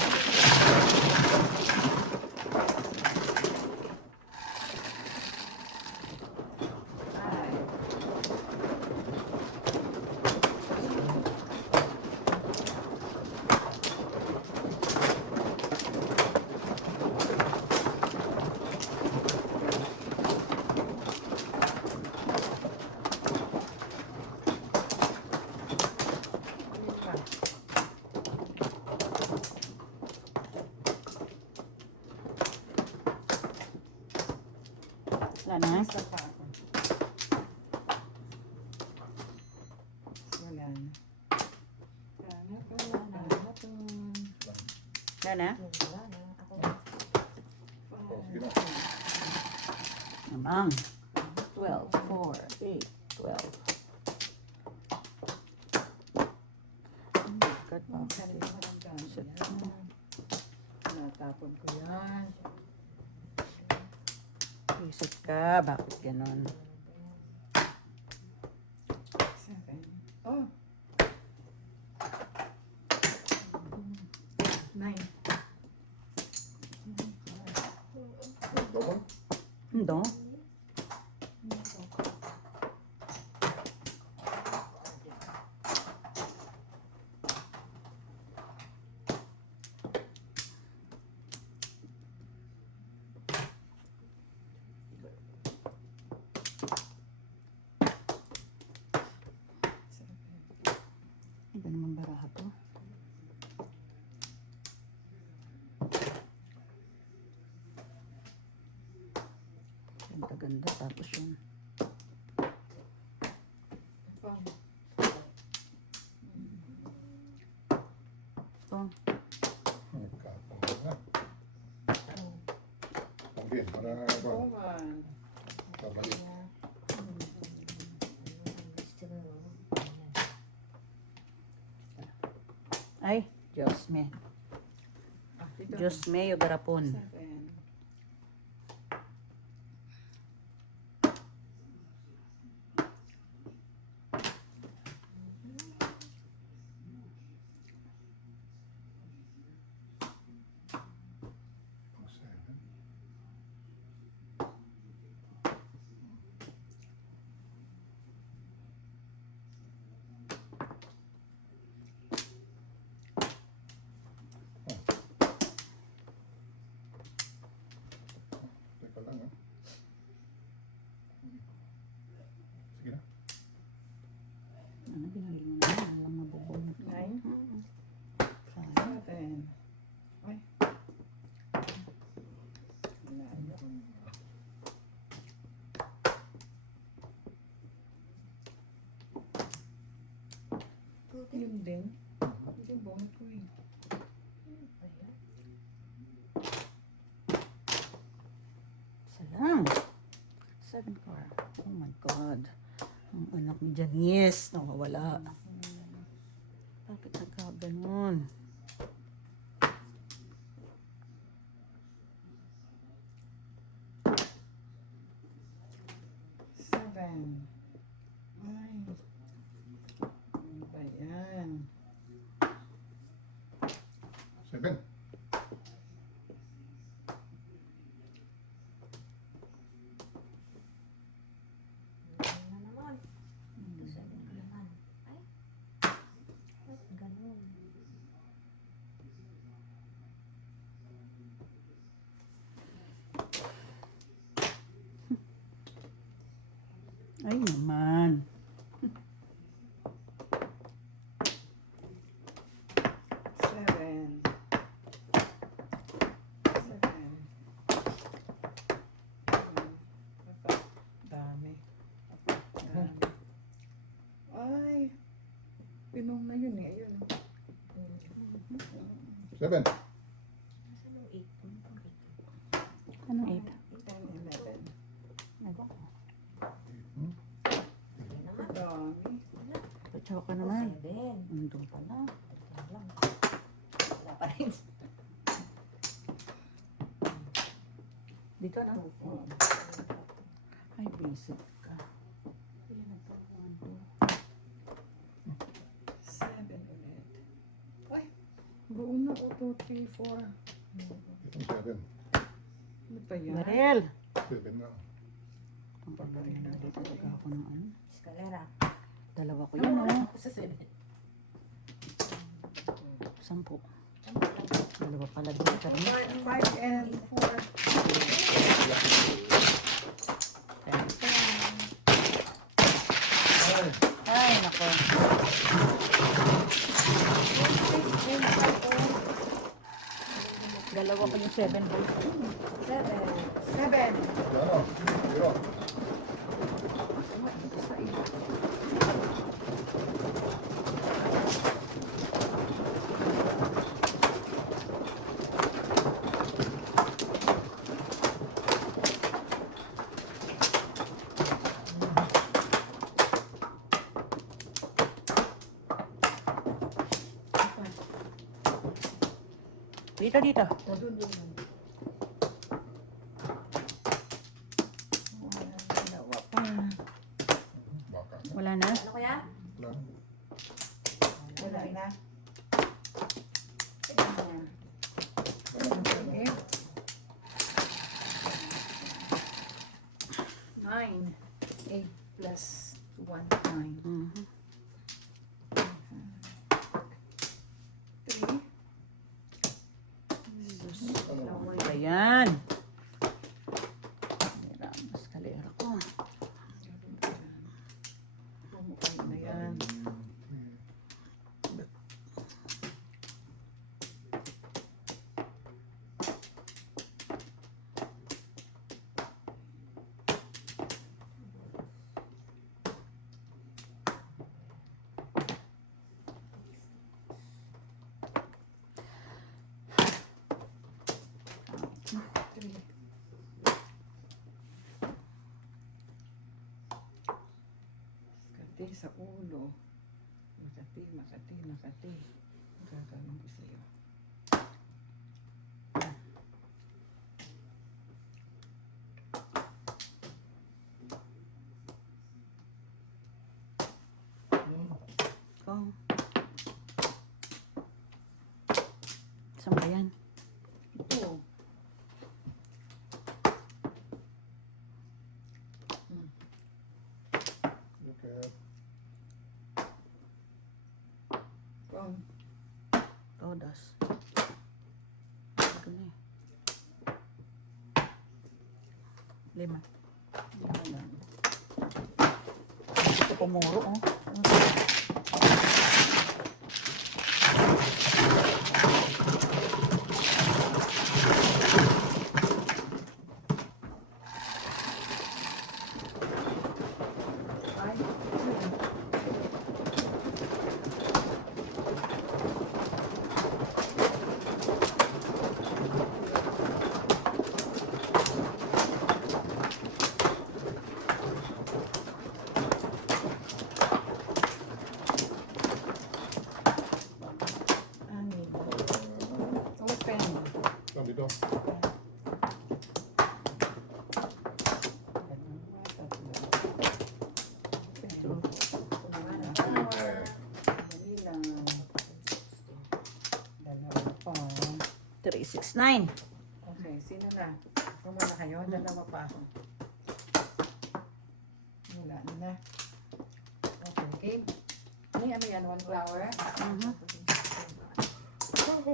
Yan na. Wala na. Ako. Oh, sige na. Namang. 12, 4, 8, 12. God, Sarili mo lang dami yan. Natapon ko yan. Isip ka, bakit ganon? 7. Oh. 9. Double. Hindi. Iba naman baraha to. Ganda-ganda. Tapos yun. Ito. Nagkataon na. Okay, para ba? Oman. Tabalik. Ay, Diyos me. Ah, dito. Diyos me, yung garapon. 7. Seven. Teka lang ha. Sige na. Ano, binaril mo na. Alam mabubunot. 9. Sayang. 7. Ay. Wala na. Yun din. Hindi bonus ko eh. Isa lang. 7 car. Oh my God. Ang anak ni Janice, nawawala. Bakit nagkaganon? Seven. Ay. Ano ba yan? 7. Na naman. Ito 7 ko naman. Ay. Ba't ganun? Ay naman. Seven. Seven. Dami. Dami. Ay. Pinom na yun eh. Ayun. 7. Nasaan yung 8? Anong 8? 10, 11. Ewan ko. Dami. Patsaw ka naman. 7. Nandun pala. Lang. Wala pa rin. Dito na. Ay, basic ka. Ayan na po. 7 ulit. Ay. Buo na. 2, 3, 4. Itong 7. Ano pa yan? Marel! 7 na. Ang pagkarin na dito. Taga ako ng ano. Escalera. Dalawa ko yun, oh. Ako sa 7. 10. Dalawa pala dito. Karami. 5 and 4. Ay, nako. Dalawa ko yung 7 balls. 7. 7. Ano? 0. Dito, dito. O, dun. Dalawa pa. Baka. Wala na? Ano kaya? Wala. Wala na. Okay. 9. 8 plus 1, 9. Mhm. 3. Ayan. Mira, mas kalera ko. Pumukay na yan. Makati sa ulo. Makati. Gagawin ko sa'yo. Oh. Saan ba yan? Ito. Okay. Kung Todas. Ito na eh. 5. Ito pumuro oh. open. Saan dito? Dali lang. Dalawa pa. 369. Okay, sino na? Kumuna kayo, dalawa pa ako. Wala na. Okay, game. Ano yan? 1 flower? Mhm. 5,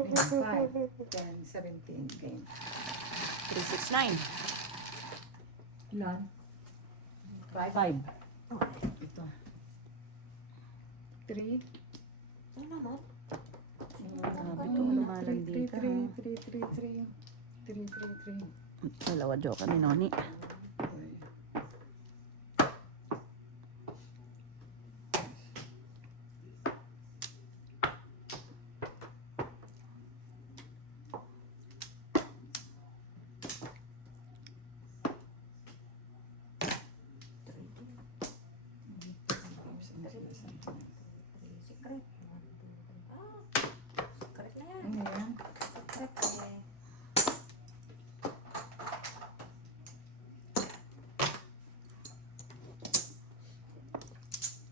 10, 17. Game. 369. Ilan? 5. Ito. 3. Sabi ko, lumalandi ka. 3. Dalawa joke ni Noni. Secret. Secret na yan. Ano yan? Secret eh.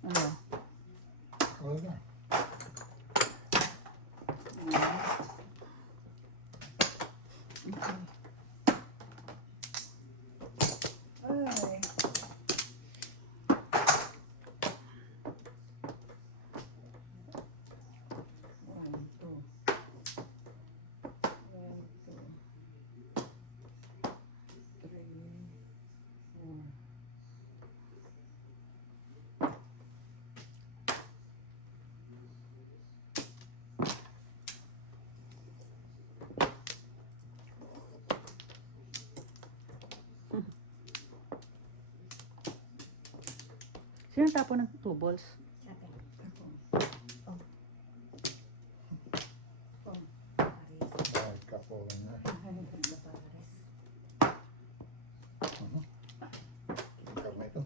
Ano? Wala na. Ay. One, two. One, two. 3, 4. Sino tapo ng 2 balls? Ay, kapo lang na. Karma ito.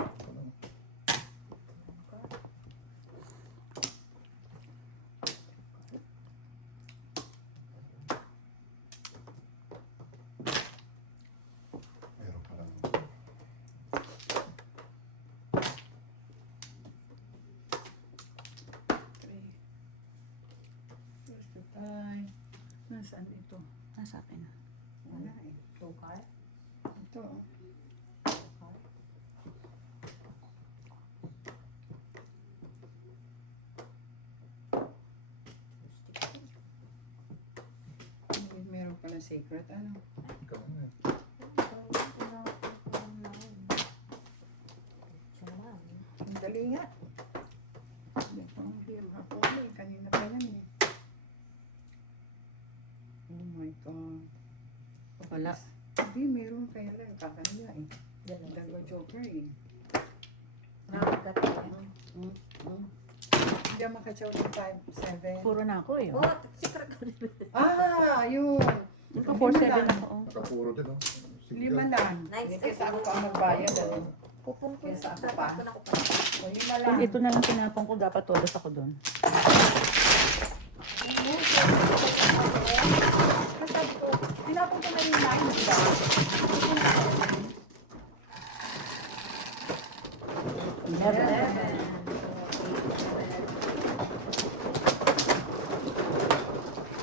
Ito lang. Nasa akin. Wala eh. 2 card. Ito. Meron pala secret. Ano? Ikaw na. Ang dali nga. Hindi pa makakuha eh. Kanina pa yan eh. Oh my God. Wala. Hindi, meron kaya lang. Kakanya eh. Dalawa joker eh. Hindi ako makachaw ng 5, 7. Puro na ako eh. Oh, secret. Ah, yun. Ito 4-7 ako. Oh. Nakapuro din, oh. Sige. 5 lang. Nice. Hindi kaysa ako pa ang magbayad. Ano? Kupon ko Kesa sa ako pa. tapon ako pa. O, 5 lang. Kung ito na lang tinapon ko, dapat todos ako doon. Masabi ko, tinapon ko na yung 9, di ba?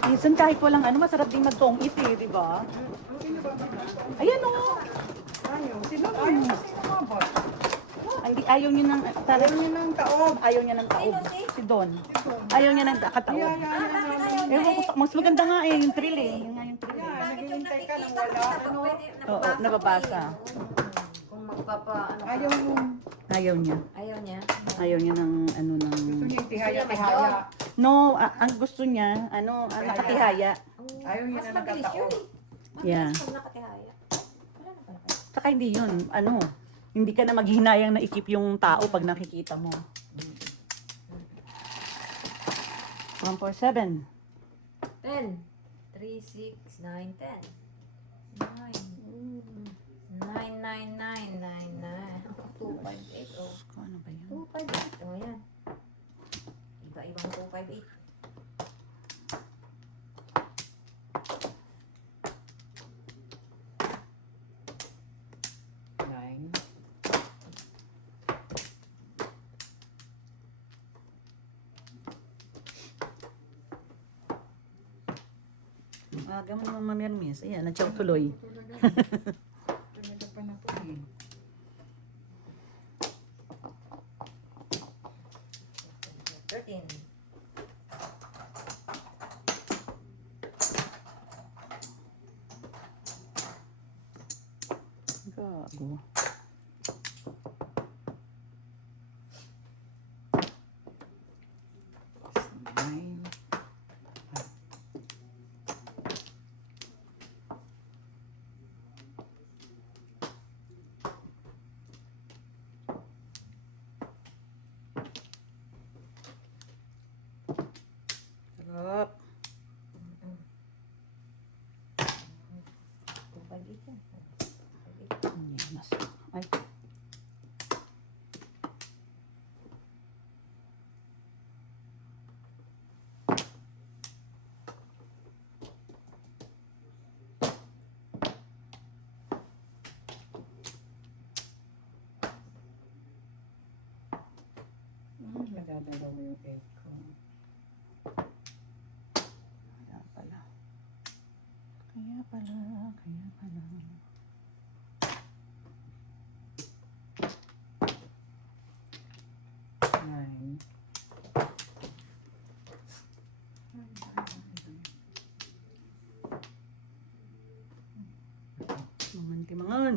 Minsan kahit walang ano, masarap din magtongit eh, di ba? Ayan o. Ayaw. Sino ayaw kasi umabot? Ay, ayaw niya ng, Ayaw niya ng taob. ayaw niya ng taob. Sino Si Don. Ito. Ayaw niya ng kataob. Yeah, yeah, Ah, bakit ayaw niya Ewan ko, eh? mas maganda nga eh, yung thrill eh. Yung nga yung thrill eh. Yeah, Bakit yung naghihintay ka nang nakikita wala. ko Ano? Oo, nababasa. Kung magpapa, ano ka. Ayaw mo. Ayaw niya. Ayaw niya. Ayaw niya ng ano ng... Gusto niya itihaya, Gusto niya tihaya. No, ang gusto niya, ano, nakatihaya. Ayaw niya Mas na mabilis nagkataob. yun eh. Mabilis Yeah. pag nakatihaya. Wala na pala kayo. Saka hindi yun, ano, hindi ka na maghinayang na ikip yung tao pag nakikita mo. 147. 10. 3, 6, 9, 10. 9. 9, 9, 9, 9, 9. 2, 5, 8. Oh. Ano ba yun? 2, 5, 8. Oh, yan. Iba-ibang 2, 5, 8. Nine. Aga mo naman mamirmis. Ayan, natsaw tuloy. Talaga pa na to eh. Thirteen. Gago. Nine. Sarap. 2, 5, 8 yan. Hindi, mas... Ay. Nadadalaw mo yung egg ko. Kaya pala. Kaya pala. Kaya pala. Nine. Mangan kay mangan.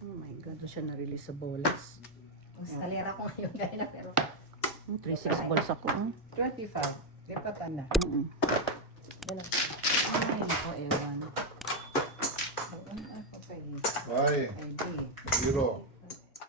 Oh my God, doon siya na-release sa bolas. Ang salera ko ngayon kanina pero 3-6 balls ako. 25. Lipatan na. wala. Ay, nako, ewan. Ako kay Ay, ID. 0.